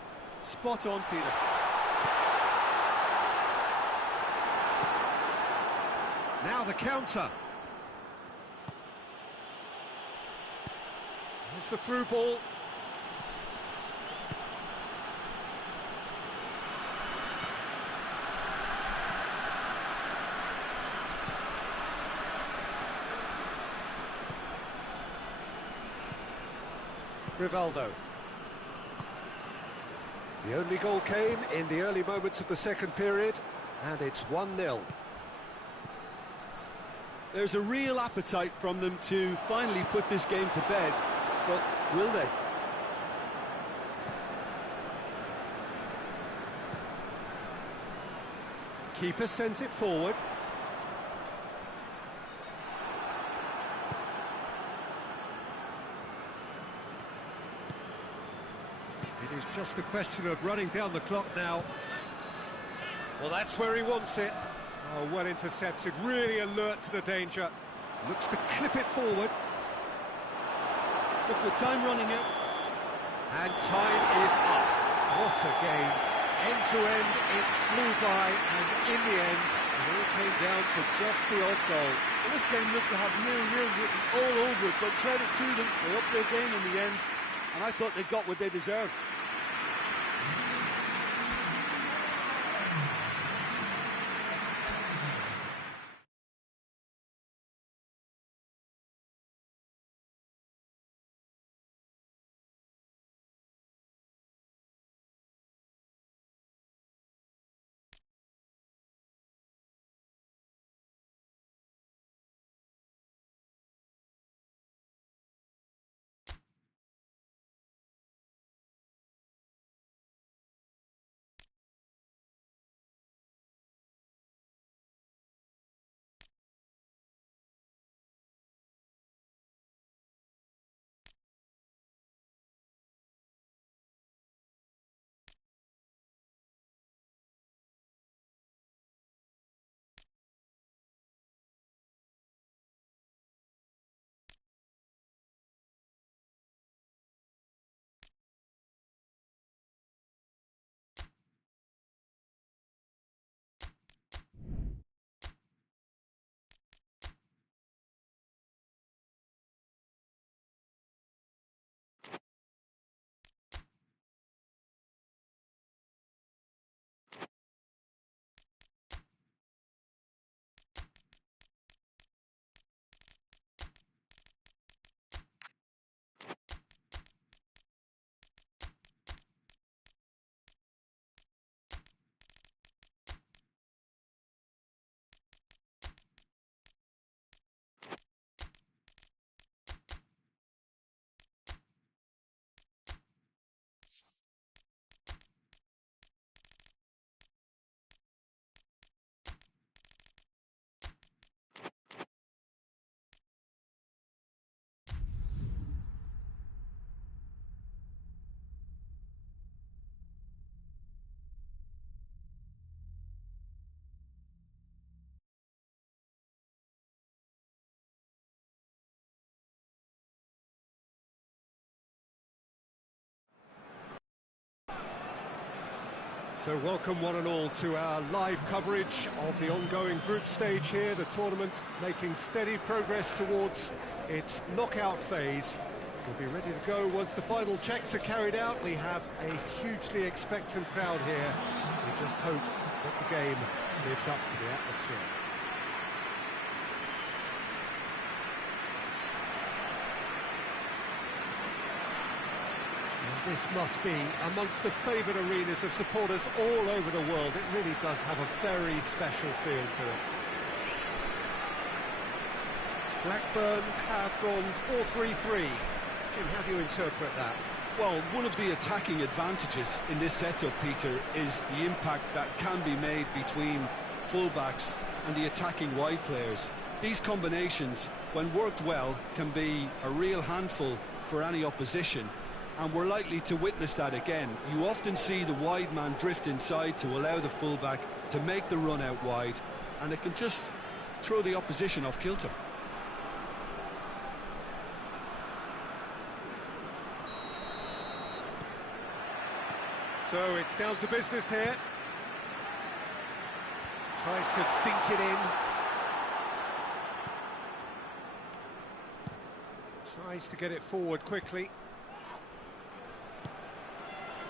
Spot on, Peter. Now the counter. Here's the through ball. Rivaldo. The only goal came in the early moments of the second period, and it's 1-0. There's a real appetite from them to finally put this game to bed, but will they? Keeper sends it forward. It is just a question of running down the clock now. Well, that's where he wants it. Oh, well intercepted, really alert to the danger. Looks to clip it forward. Look, with time running out. And time is up. What a game. End to end, it flew by, and in the end, it all came down to just the odd goal. Well, this game looked to have nil-nil written all over it, but credit to them, they upped their game in the end, and I thought they got what they deserved. So welcome one and all to our live coverage of the ongoing group stage here, the tournament making steady progress towards its knockout phase. We'll be ready to go once the final checks are carried out. We have a hugely expectant crowd here. We just hope that the game lives up to the atmosphere. This must be amongst the favoured arenas of supporters all over the world. It really does have a very special feel to it. Blackburn have gone 4-3-3. Jim, how do you interpret that? Well, one of the attacking advantages in this setup, Peter, is the impact that can be made between fullbacks and the attacking wide players. These combinations, when worked well, can be a real handful for any opposition, and we're likely to witness that again. You often see the wide man drift inside to allow the fullback to make the run out wide, and it can just throw the opposition off kilter. So it's down to business here. Tries to dink it in. Tries to get it forward quickly.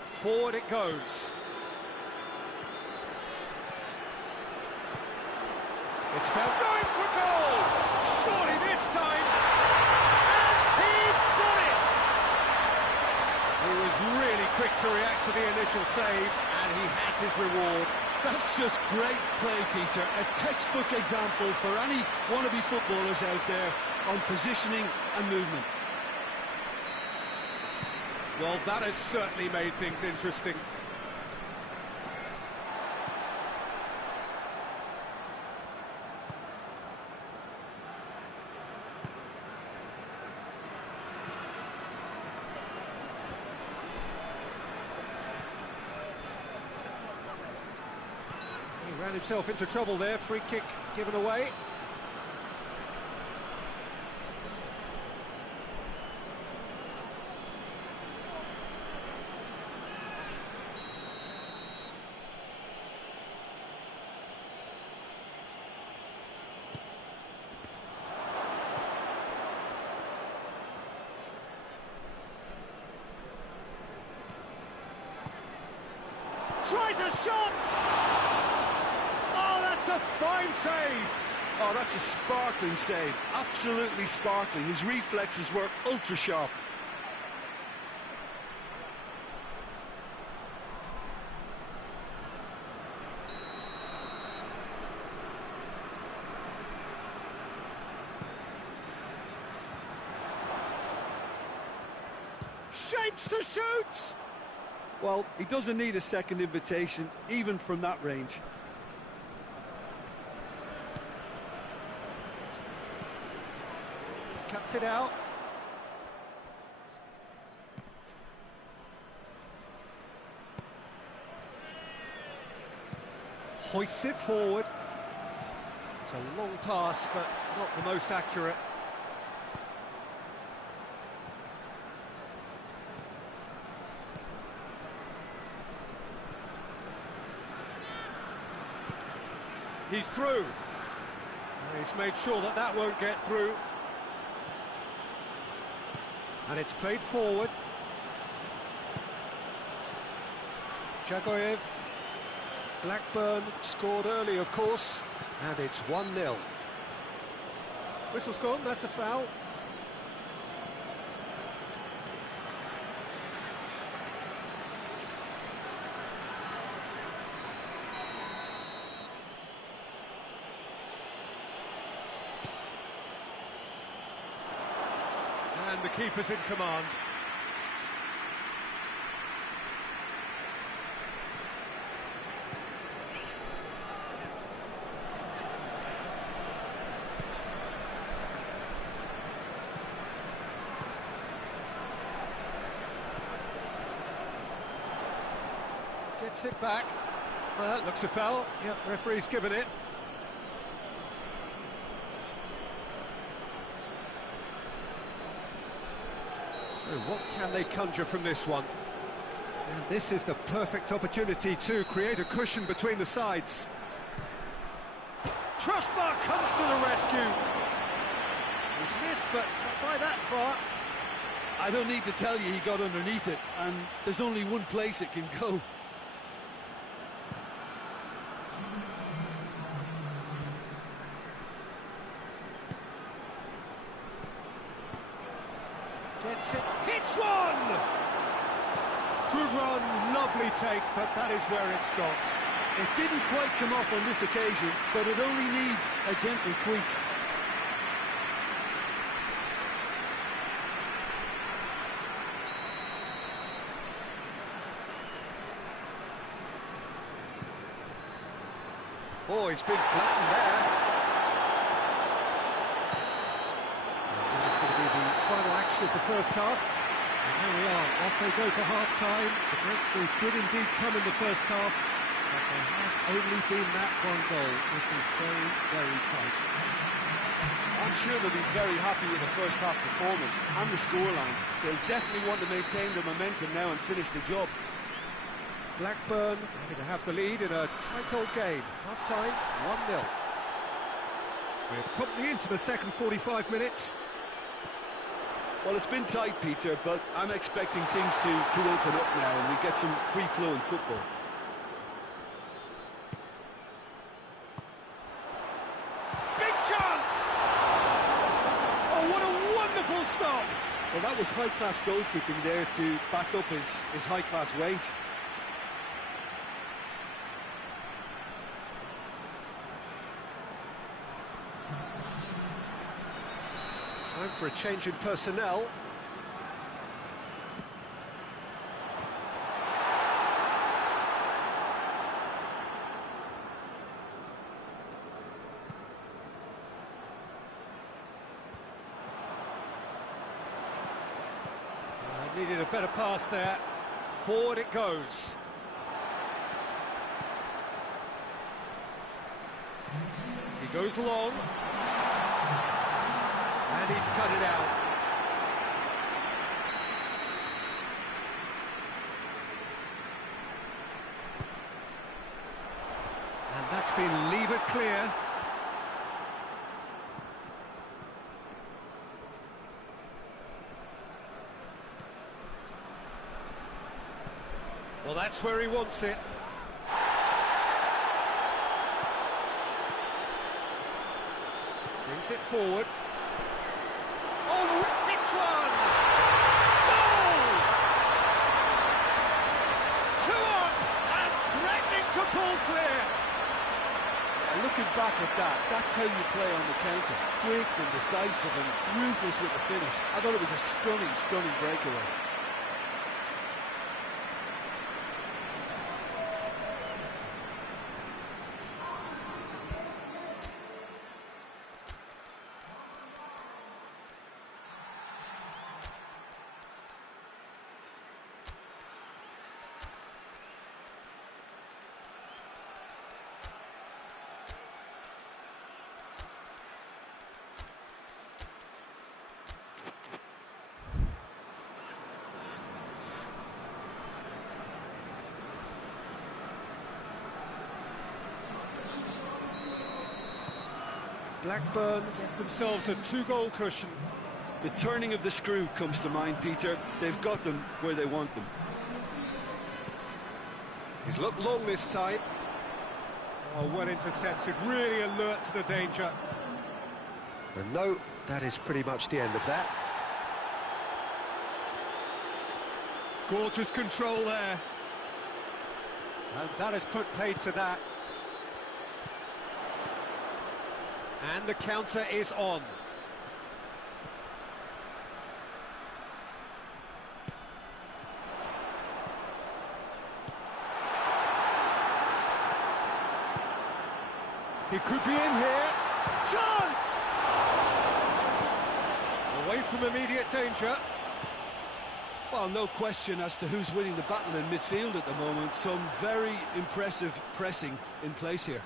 Forward it goes. It's found, going for goal! Surely this time! And he's done it! He was really quick to react to the initial save, and he has his reward. That's just great play, Peter. A textbook example for any wannabe footballers out there on positioning and movement. Well, that has certainly made things interesting. He ran himself into trouble there. Free kick given away. Tries a shot! Oh, that's a fine save! Oh, that's a sparkling save. Absolutely sparkling. His reflexes were ultra sharp. Shapes to shoot! Well, he doesn't need a second invitation, even from that range. Cuts it out. Hoists it forward. It's a long pass, but not the most accurate. He's through. He's made sure that that won't get through. And it's played forward. Djagoev. Blackburn scored early, of course, and it's 1-0. Whistle's gone, that's a foul. And the keeper's in command. Gets it back. Well, that looks a foul. Yep, referee's given it. So what can they conjure from this one? And this is the perfect opportunity to create a cushion between the sides. Crossbar comes to the rescue. He's missed, but not by that far. I don't need to tell you he got underneath it, and there's only one place it can go. Gets it, hits one! Good run, lovely take, but that is where it stopped. It didn't quite come off on this occasion, but it only needs a gentle tweak. Oh, he's been flattened there. And that's going to be the final action of the first half. And here we are, off they go for half-time. The breakthrough did indeed come in the first half, but there has only been that one goal, which is very, very tight. I'm sure they'll be very happy with the first half performance and the scoreline. They'll definitely want to maintain their momentum now and finish the job. Blackburn going to have the lead in a tight old game. Half-time, 1-0. We're promptly into the second 45 minutes. Well, it's been tight, Peter, but I'm expecting things to open up now and we get some free-flowing football. Big chance! Oh, what a wonderful stop! Well, that was high-class goalkeeping there to back up his high-class wage. Time for a change in personnel. Needed a better pass there. Forward it goes. He goes long. And he's cut it out. And that's been levered clear. Well, that's where he wants it. Brings it forward. Oh, hits one! Goal! 2 up and threatening to pull clear. Yeah, looking back at that, that's how you play on the counter. Quick and decisive and ruthless with the finish. I thought it was a stunning, stunning breakaway. Blackburn get themselves a 2-goal cushion. The turning of the screw comes to mind, Peter. They've got them where they want them. He's looked long this time. Oh, well intercepted, really alert to the danger. And no, that is pretty much the end of that. Gorgeous control there. And that has put paid to that. And the counter is on. He could be in here. Chance! Away from immediate danger. Well, no question as to who's winning the battle in midfield at the moment. Some very impressive pressing in place here.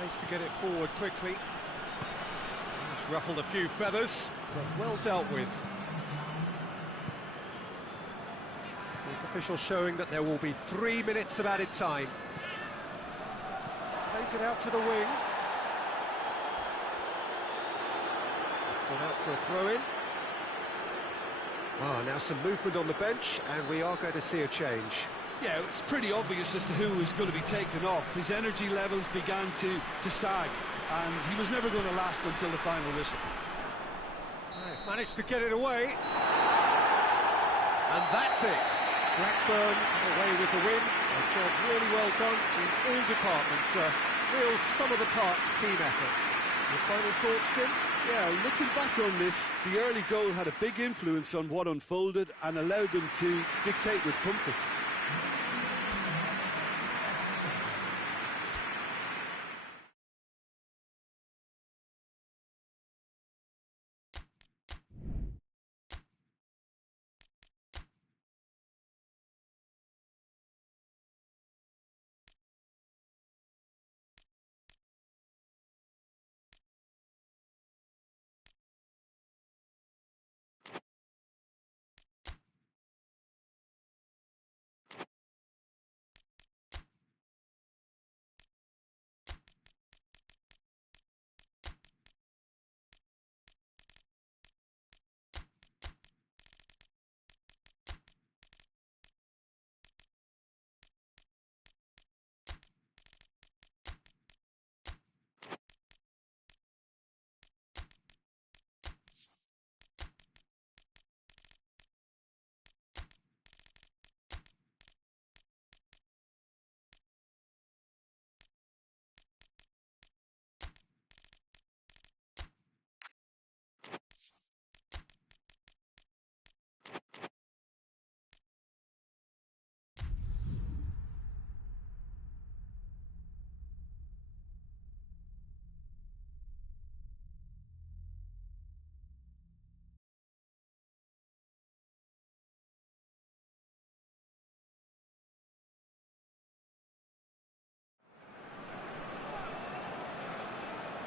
Tries to get it forward quickly. It's ruffled a few feathers, but well dealt with. There's official showing that there will be 3 minutes of added time. Plays it out to the wing. It's gone out for a throw-in. Ah, now some movement on the bench, and we are going to see a change. Yeah, it's pretty obvious as to who was going to be taken off. His energy levels began to sag, and he was never going to last until the final whistle. They've managed to get it away. And that's it. Blackburn away with the win. A job really well done in all departments. Real sum-of-the-parts team effort. Your final thoughts, Jim? Yeah, looking back on this, the early goal had a big influence on what unfolded and allowed them to dictate with comfort.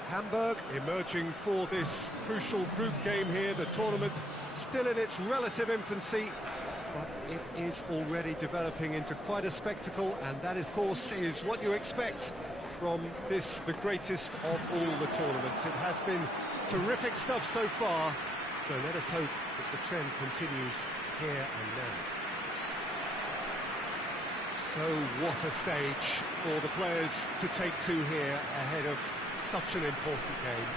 Hamburg emerging for this crucial group game here. The tournament still in its relative infancy, but it is already developing into quite a spectacle, and that, of course, is what you expect from this, the greatest of all the tournaments. It has been terrific stuff so far, so let us hope that the trend continues here and now. So what a stage for the players to take to here ahead of such an important game.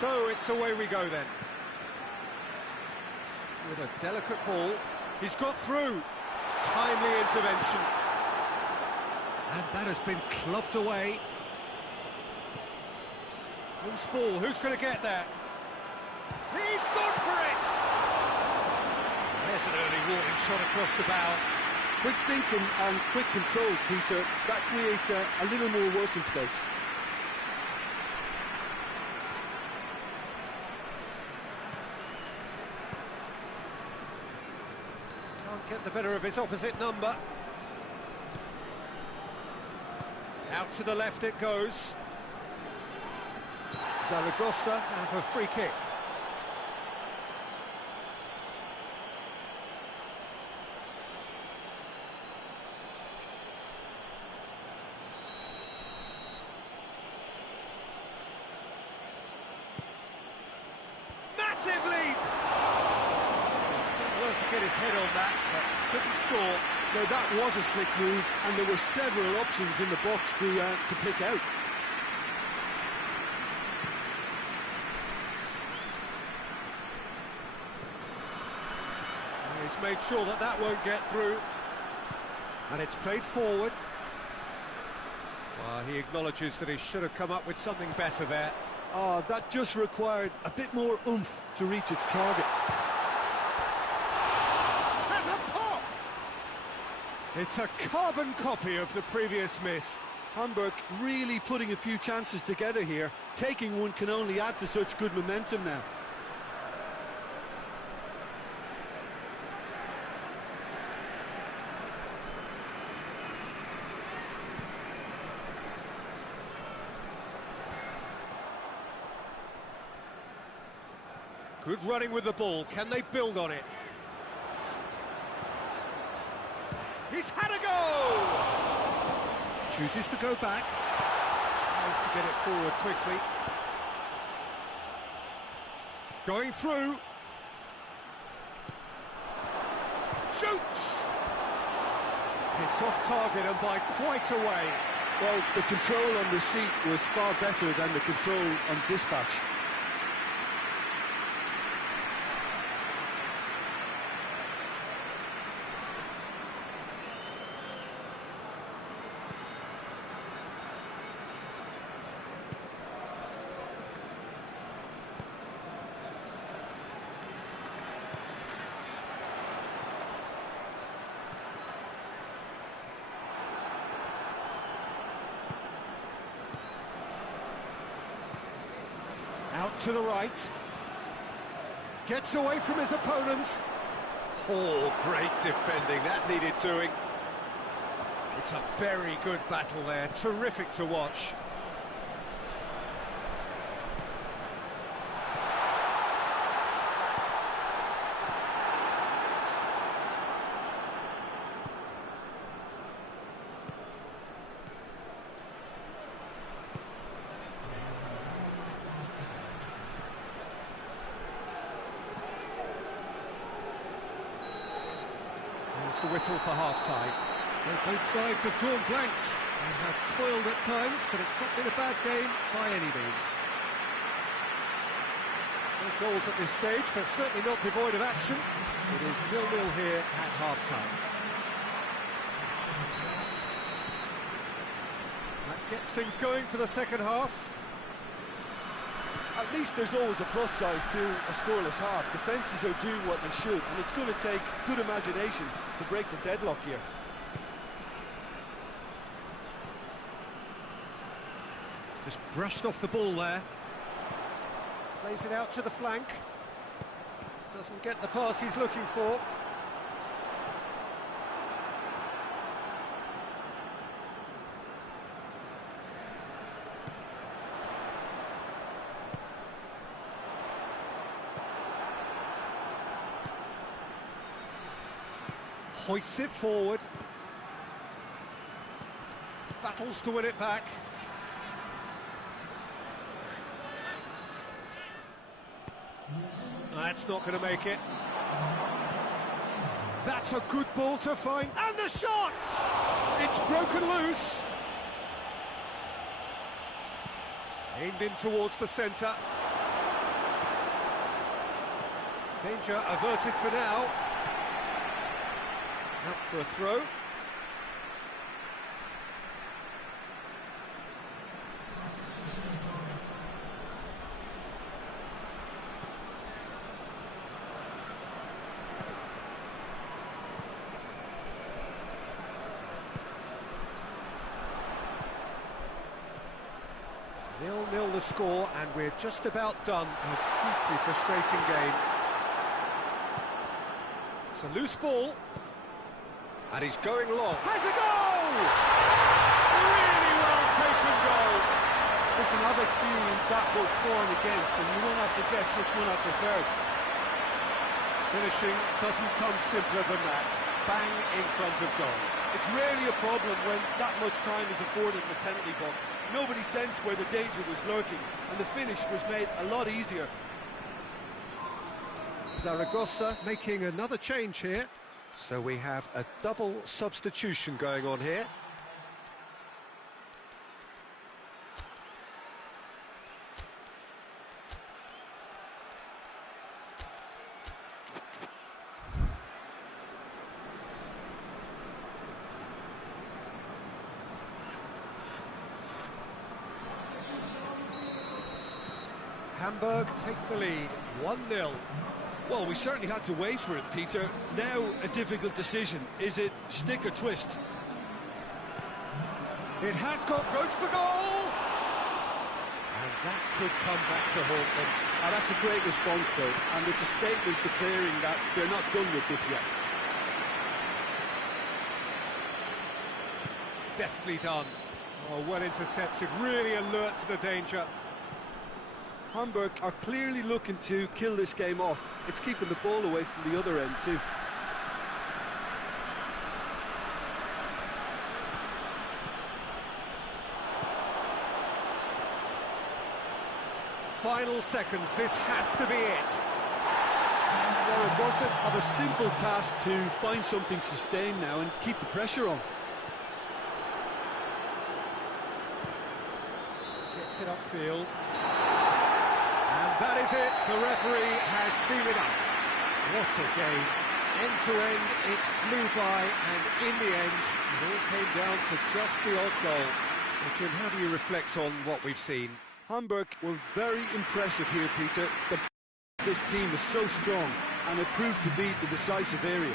So it's away we go then. With a delicate ball, he's got through. Timely intervention. And that has been clubbed away. Loose ball, who's going to get there? He's gone for it! There's an early warning shot across the bow. Quick thinking and quick control, Peter. That creates a little more working space. Get the better of his opposite number. Out to the left it goes. Zaragoza have a free kick. Massive leap! Well to get his head on that, but couldn't score. Now that was a slick move, and there were several options in the box to pick out. He's made sure that that won't get through. And it's played forward. Well, he acknowledges that he should have come up with something better there. Oh, that just required a bit more oomph to reach its target. That's a pop! It's a carbon copy of the previous miss. Hamburg really putting a few chances together here. Taking one can only add to such good momentum now. Good running with the ball. Can they build on it? He's had a go! Chooses to go back. Tries to get it forward quickly. Going through. Shoots! It's off target and by quite a way. Well, the control on receipt was far better than the control on dispatch. Out to the right. Gets away from his opponent. Oh, great defending. That needed doing. It's a very good battle there. Terrific to watch. The whistle for half-time. So both sides have drawn blanks and have toiled at times, but it's not been a bad game by any means. No goals at this stage, but certainly not devoid of action. It is 0-0 here at half-time. That gets things going for the second half. At least there's always a plus side to a scoreless half. Defences are doing what they should, and it's going to take good imagination to break the deadlock here. Just brushed off the ball there. Plays it out to the flank. Doesn't get the pass he's looking for. Hoists it forward. Battles to win it back. That's not going to make it. That's a good ball to find. And the shot! It's broken loose. Aimed in towards the centre. Danger averted for now. Out for a throw. Nil-nil the score, and we're just about done. A deeply frustrating game. It's a loose ball. And he's going long. Has a goal! Really well taken goal. Listen, I've experienced that both for and against, and you won't have to guess which one I preferred. Finishing doesn't come simpler than that. Bang in front of goal. It's rarely a problem when that much time is afforded in the penalty box. Nobody sensed where the danger was lurking, and the finish was made a lot easier. Zaragoza making another change here. So we have a double substitution going on here. Hamburg take the lead, 1-0. Well, we certainly had to wait for it, Peter. Now a difficult decision. Is it stick or twist? It has got growth for goal! And that could come back to haunt them. And that's a great response, though, and it's a statement declaring that they're not done with this yet. Deftly done. Oh, well intercepted, really alert to the danger. Hamburg are clearly looking to kill this game off. It's keeping the ball away from the other end too. Final seconds, this has to be it. Zaragoza have a simple task to find something sustained now and keep the pressure on. Gets it upfield. And that is it, the referee has seen enough. What a game. End to end, it flew by, and in the end, it all came down to just the odd goal. So Jim, how do you reflect on what we've seen? Hamburg were very impressive here, Peter. This team is so strong, and it proved to be the decisive area.